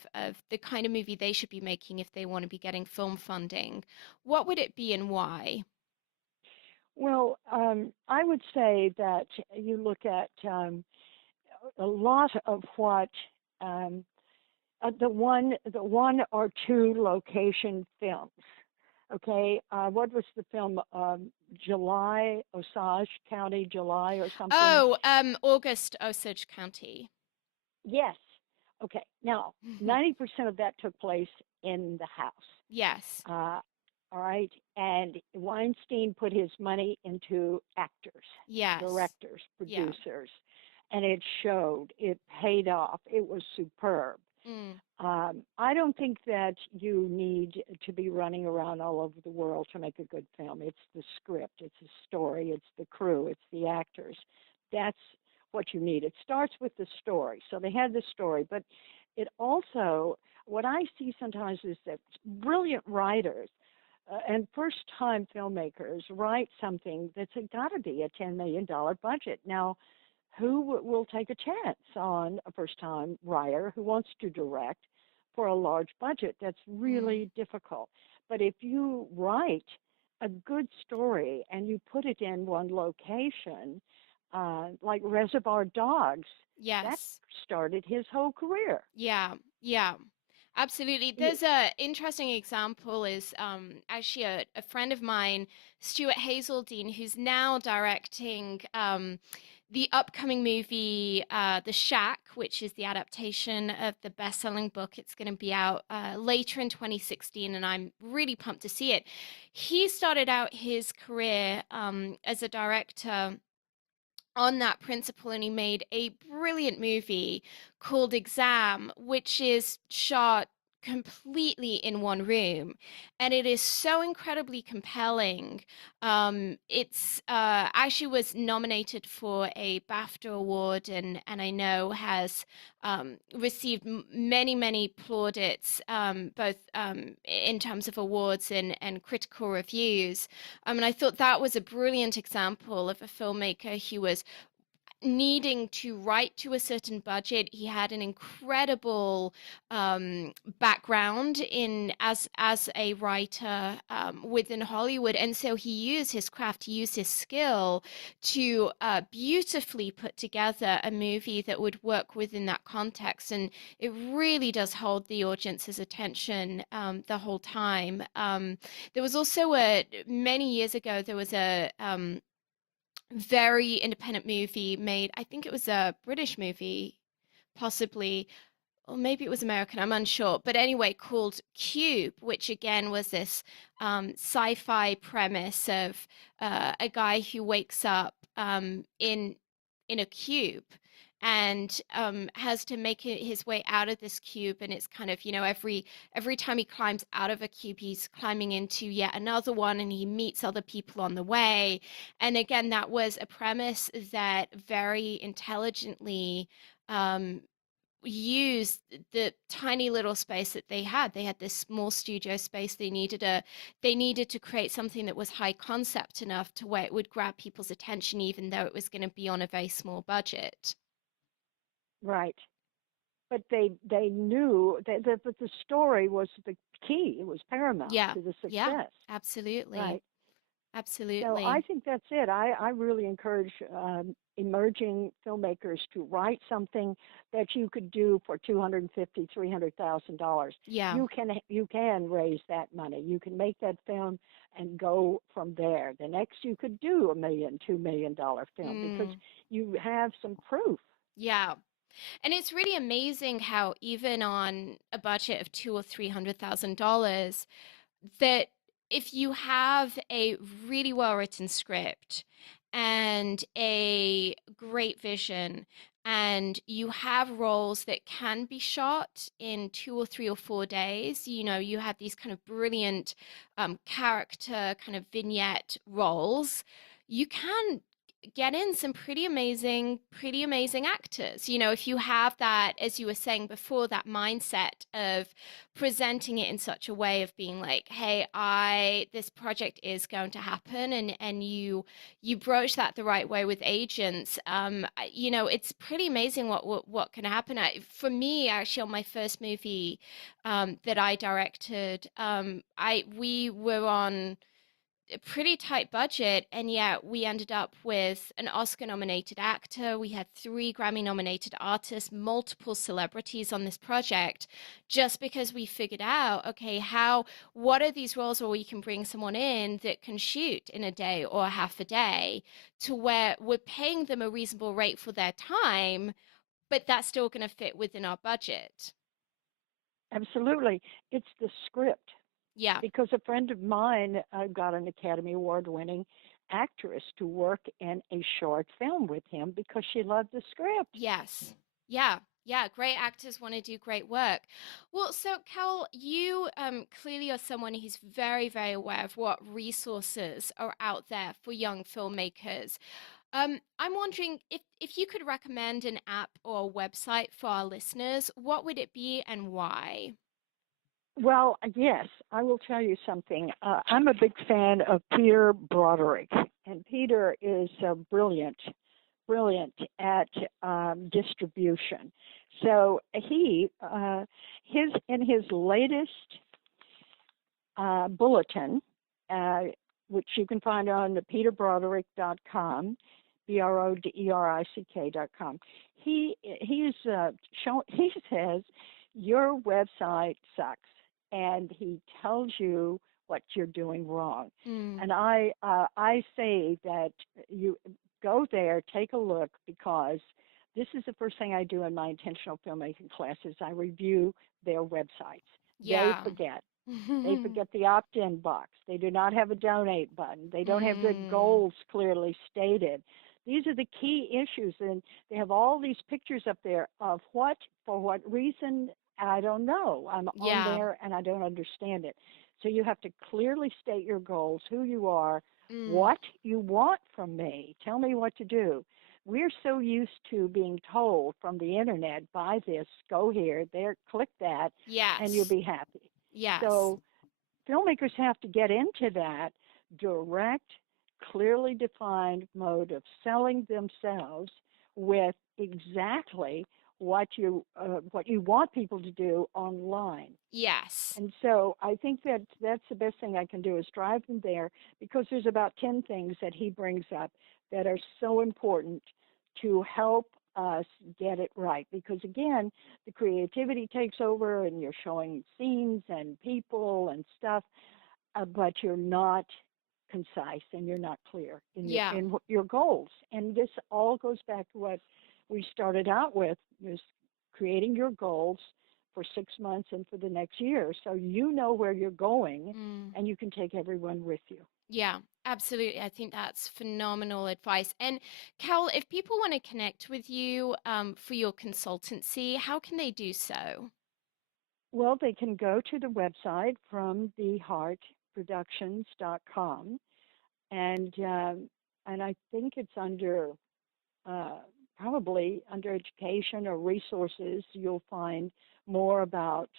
the kind of movie they should be making if they want to be getting film funding, what would it be and why? Well, I would say that you look at a lot of what um, the one or two location films. Okay, what was the film? July, Osage County, July or something. Oh, August, Osage County. Yes. Okay. Now, 90% of that took place in the house. Yes. Uh, all right. And Weinstein put his money into actors, Yes. directors, Yeah. producers, and it showed. It paid off. It was superb. Mm. I don't think that you need to be running around all over the world to make a good film. It's the script, it's the story, it's the crew, it's the actors. That's what you need. It starts with the story. So they had the story, but it also, what I see sometimes is that brilliant writers and first time filmmakers write something that's got to be a $10 million budget. Now, who will take a chance on a first time writer who wants to direct for a large budget? That's Mm. really difficult. But if you write a good story and you put it in one location, like Reservoir Dogs, that Yes. started his whole career. Yeah. Yeah. Absolutely. You, There's a interesting example is actually a friend of mine, Stuart Hazeldine, who's now directing the upcoming movie The Shack, which is the adaptation of the best-selling book. It's going to be out later in 2016, and I'm really pumped to see it. He started out his career as a director on that principle, and he made a brilliant movie called Exam, which is shot completely in one room, and it is so incredibly compelling. It's actually was nominated for a BAFTA award, and I know has received many plaudits, both in terms of awards and critical reviews. And I thought that was a brilliant example of a filmmaker who was needing to write to a certain budget. He had an incredible background in as a writer within Hollywood, and so he used his craft, he used his skill to beautifully put together a movie that would work within that context, and it really does hold the audience's attention the whole time. There was also a many years ago there was a very independent movie made. I think it was a British movie, possibly, or maybe it was American, I'm unsure. But anyway, called Cube, which again was this sci-fi premise of a guy who wakes up in a cube and has to make his way out of this cube, and it's kind of, every time he climbs out of a cube he's climbing into yet another one, and he meets other people on the way. And again, that was a premise that very intelligently um, used the tiny little space that they had. They had this small studio space. They needed to create something that was high concept enough to where it would grab people's attention, even though it was going to be on a very small budget. Right. But they knew that the story was the key. It was paramount Yeah, to the yeah, success. absolutely, Right. So I absolutely. think that's it. I really encourage emerging filmmakers to write something that you could do for $250,000, $300,000. Yeah. You can raise that money. You can make that film and go from there. The next you could do $1 million, $2 million film because Mm, you have some proof. yeah. And it's really amazing how even on a budget of two or $300,000, that if you have a really well written script and a great vision, and you have roles that can be shot in 2 or 3 or 4 days, you have these kind of brilliant character kind of vignette roles, you can get in some pretty amazing actors. If you have that, as you were saying before, that mindset of presenting it in such a way of being like, hey, I this project is going to happen, and you broach that the right way with agents. It's pretty amazing what can happen. For me, actually, on my first movie that I directed, I we were on a pretty tight budget, and yet we ended up with an Oscar nominated actor. We had 3 Grammy nominated artists, multiple celebrities on this project, just because we figured out, okay, what are these roles where we can bring someone in that can shoot in a day or half a day, to where we're paying them a reasonable rate for their time, but that's still going to fit within our budget. Absolutely. It's the script. Yeah. Because a friend of mine got an Academy Award winning actress to work in a short film with him because she loved the script. Yes. Yeah. Yeah. Great actors want to do great work. Well, so Carol, you clearly are someone who's very, very aware of what resources are out there for young filmmakers. I'm wondering if you could recommend an app or a website for our listeners, what would it be and why? Well, yes, I will tell you something. I'm a big fan of Peter Broderick, and Peter is brilliant at distribution. So in his latest bulletin, uh, which you can find on the peterbroderick.com, BRODERICK.com. He says your website sucks, and he tells you what you're doing wrong. Mm, And I say that you go there, take a look, because this is the first thing I do in my intentional filmmaking classes. I review their websites. They yeah. forget. They forget the opt in box. They do not have a donate button. They don't have their Mm, goals clearly stated. These are the key issues. And they have all these pictures up there of for what reason, I don't know. I'm on yeah. there and I don't understand it. So you have to clearly state your goals, who you are, Mm, what you want from me. Tell me what to do. We're so used to being told from the internet, buy this, go here, there, click that, and you'll yes. be happy. Yes. So filmmakers have to get into that direct, clearly defined mode of selling themselves with exactly what you want people to do online. Yes. And so I think that that's the best thing I can do is drive them there because there's about 10 things that he brings up that are so important to help us get it right. Because again, the creativity takes over and you're showing scenes and people and stuff, but you're not concise and you're not clear Yeah. in your goals. And this all goes back to what we started out with, is creating your goals for 6 months and for the next year, so you know where you're going Mm. and you can take everyone with you. Yeah, absolutely. I think that's phenomenal advice. And Carol, if people want to connect with you for your consultancy, how can they do so? Well, they can go to the website from theheartproductions.com, and I think it's under uh, probably under education or resources. You'll find more about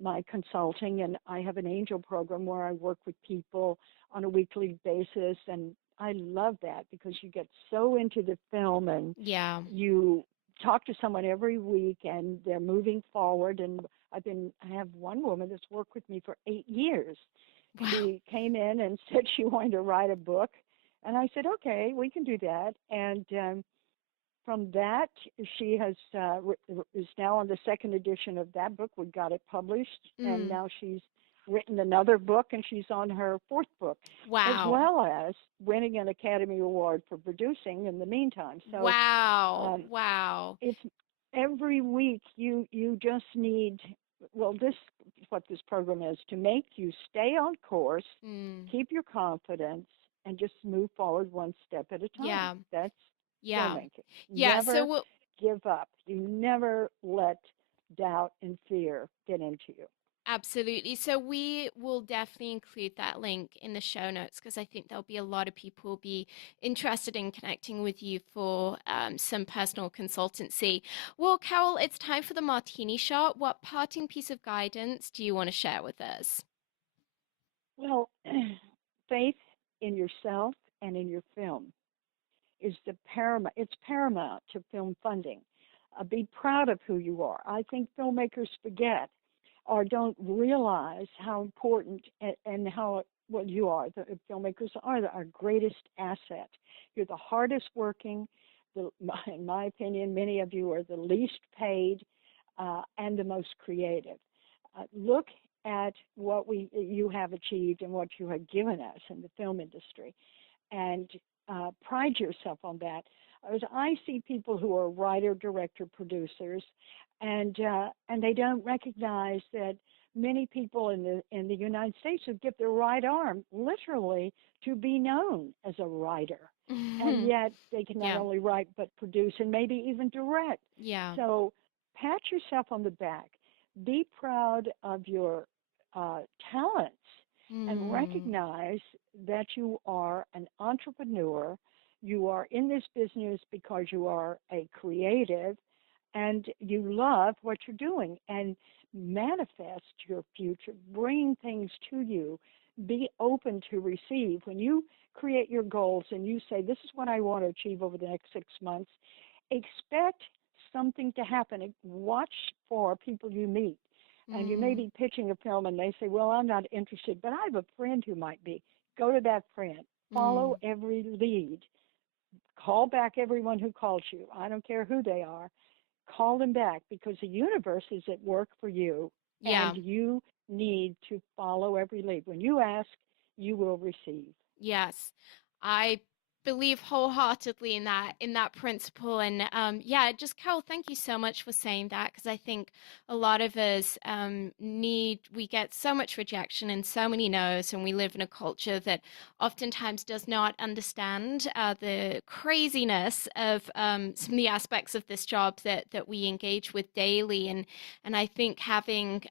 my consulting, and I have an angel program where I work with people on a weekly basis, and I love that because you get so into the film and Yeah. you talk to someone every week and they're moving forward. And I have one woman that's worked with me for 8 years. Wow. She came in and said she wanted to write a book, and I said, okay, we can do that. And from that, she is now on the second edition of that book. We got it published, and Mm. now she's written another book, and she's on her fourth book, as Wow. well as winning an Academy Award for producing in the meantime. So Wow. um, Wow. it's every week you just need, well, this is what this program is, to make you stay on course, Mm. keep your confidence, and just move forward one step at a time. Yeah. That's Yeah. filmmaking. Yeah. So Never we'll, give up. You never let doubt and fear get into you. absolutely. So we will definitely include that link in the show notes because I think there'll be a lot of people who will be interested in connecting with you for some personal consultancy. Well, Carol, it's time for the martini shot. What parting piece of guidance do you want to share with us? Well, faith in yourself and in your film is the paramount. It's paramount to film funding. Be proud of who you are. I think filmmakers forget or don't realize how important and how what you are. The filmmakers are our greatest asset. You're the hardest working. In my opinion, many of you are the least paid and the most creative. Look at what you have achieved and what you have given us in the film industry, and pride yourself on that. As I see people who are writer, director, producers, and they don't recognize that many people in the United States would give their right arm literally to be known as a writer, and yet they can not Yeah. only write but produce and maybe even direct. Yeah. So pat yourself on the back. Be proud of your talents and Mm. recognize that you are an entrepreneur. You are in this business because you are a creative and you love what you're doing, and manifest your future. Bring things to you. Be open to receive. When you create your goals and you say, this is what I want to achieve over the next 6 months, expect something to happen. Watch for people you meet, and you may Mm. be pitching a film and they say, well, I'm not interested, but I have a friend who might be. Go to that friend. Follow Mm. every lead. Call back everyone who calls you. I don't care who they are. Call them back because the universe is at work for you, Yeah. and you need to follow every lead. When you ask, you will receive. Yes, I believe wholeheartedly in that principle. And yeah, just Carol, thank you so much for saying that because I think a lot of us we get so much rejection and so many no's, and we live in a culture that oftentimes does not understand the craziness of some of the aspects of this job that we engage with daily. And I think having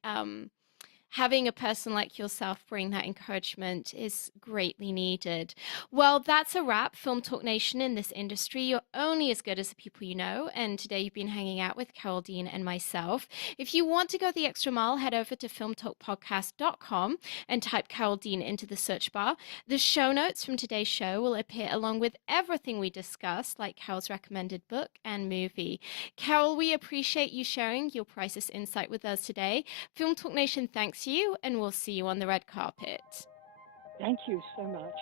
having a person like yourself bring that encouragement is greatly needed. Well, that's a wrap. Film Talk Nation, in this industry, you're only as good as the people you know. And today you've been hanging out with Carole Dean and myself. If you want to go the extra mile, head over to filmtalkpodcast.com and type Carole Dean into the search bar. The show notes from today's show will appear along with everything we discussed, like Carole's recommended book and movie. Carole, we appreciate you sharing your priceless insight with us today. Film Talk Nation thanks you, and we'll see you on the red carpet. Thank you so much.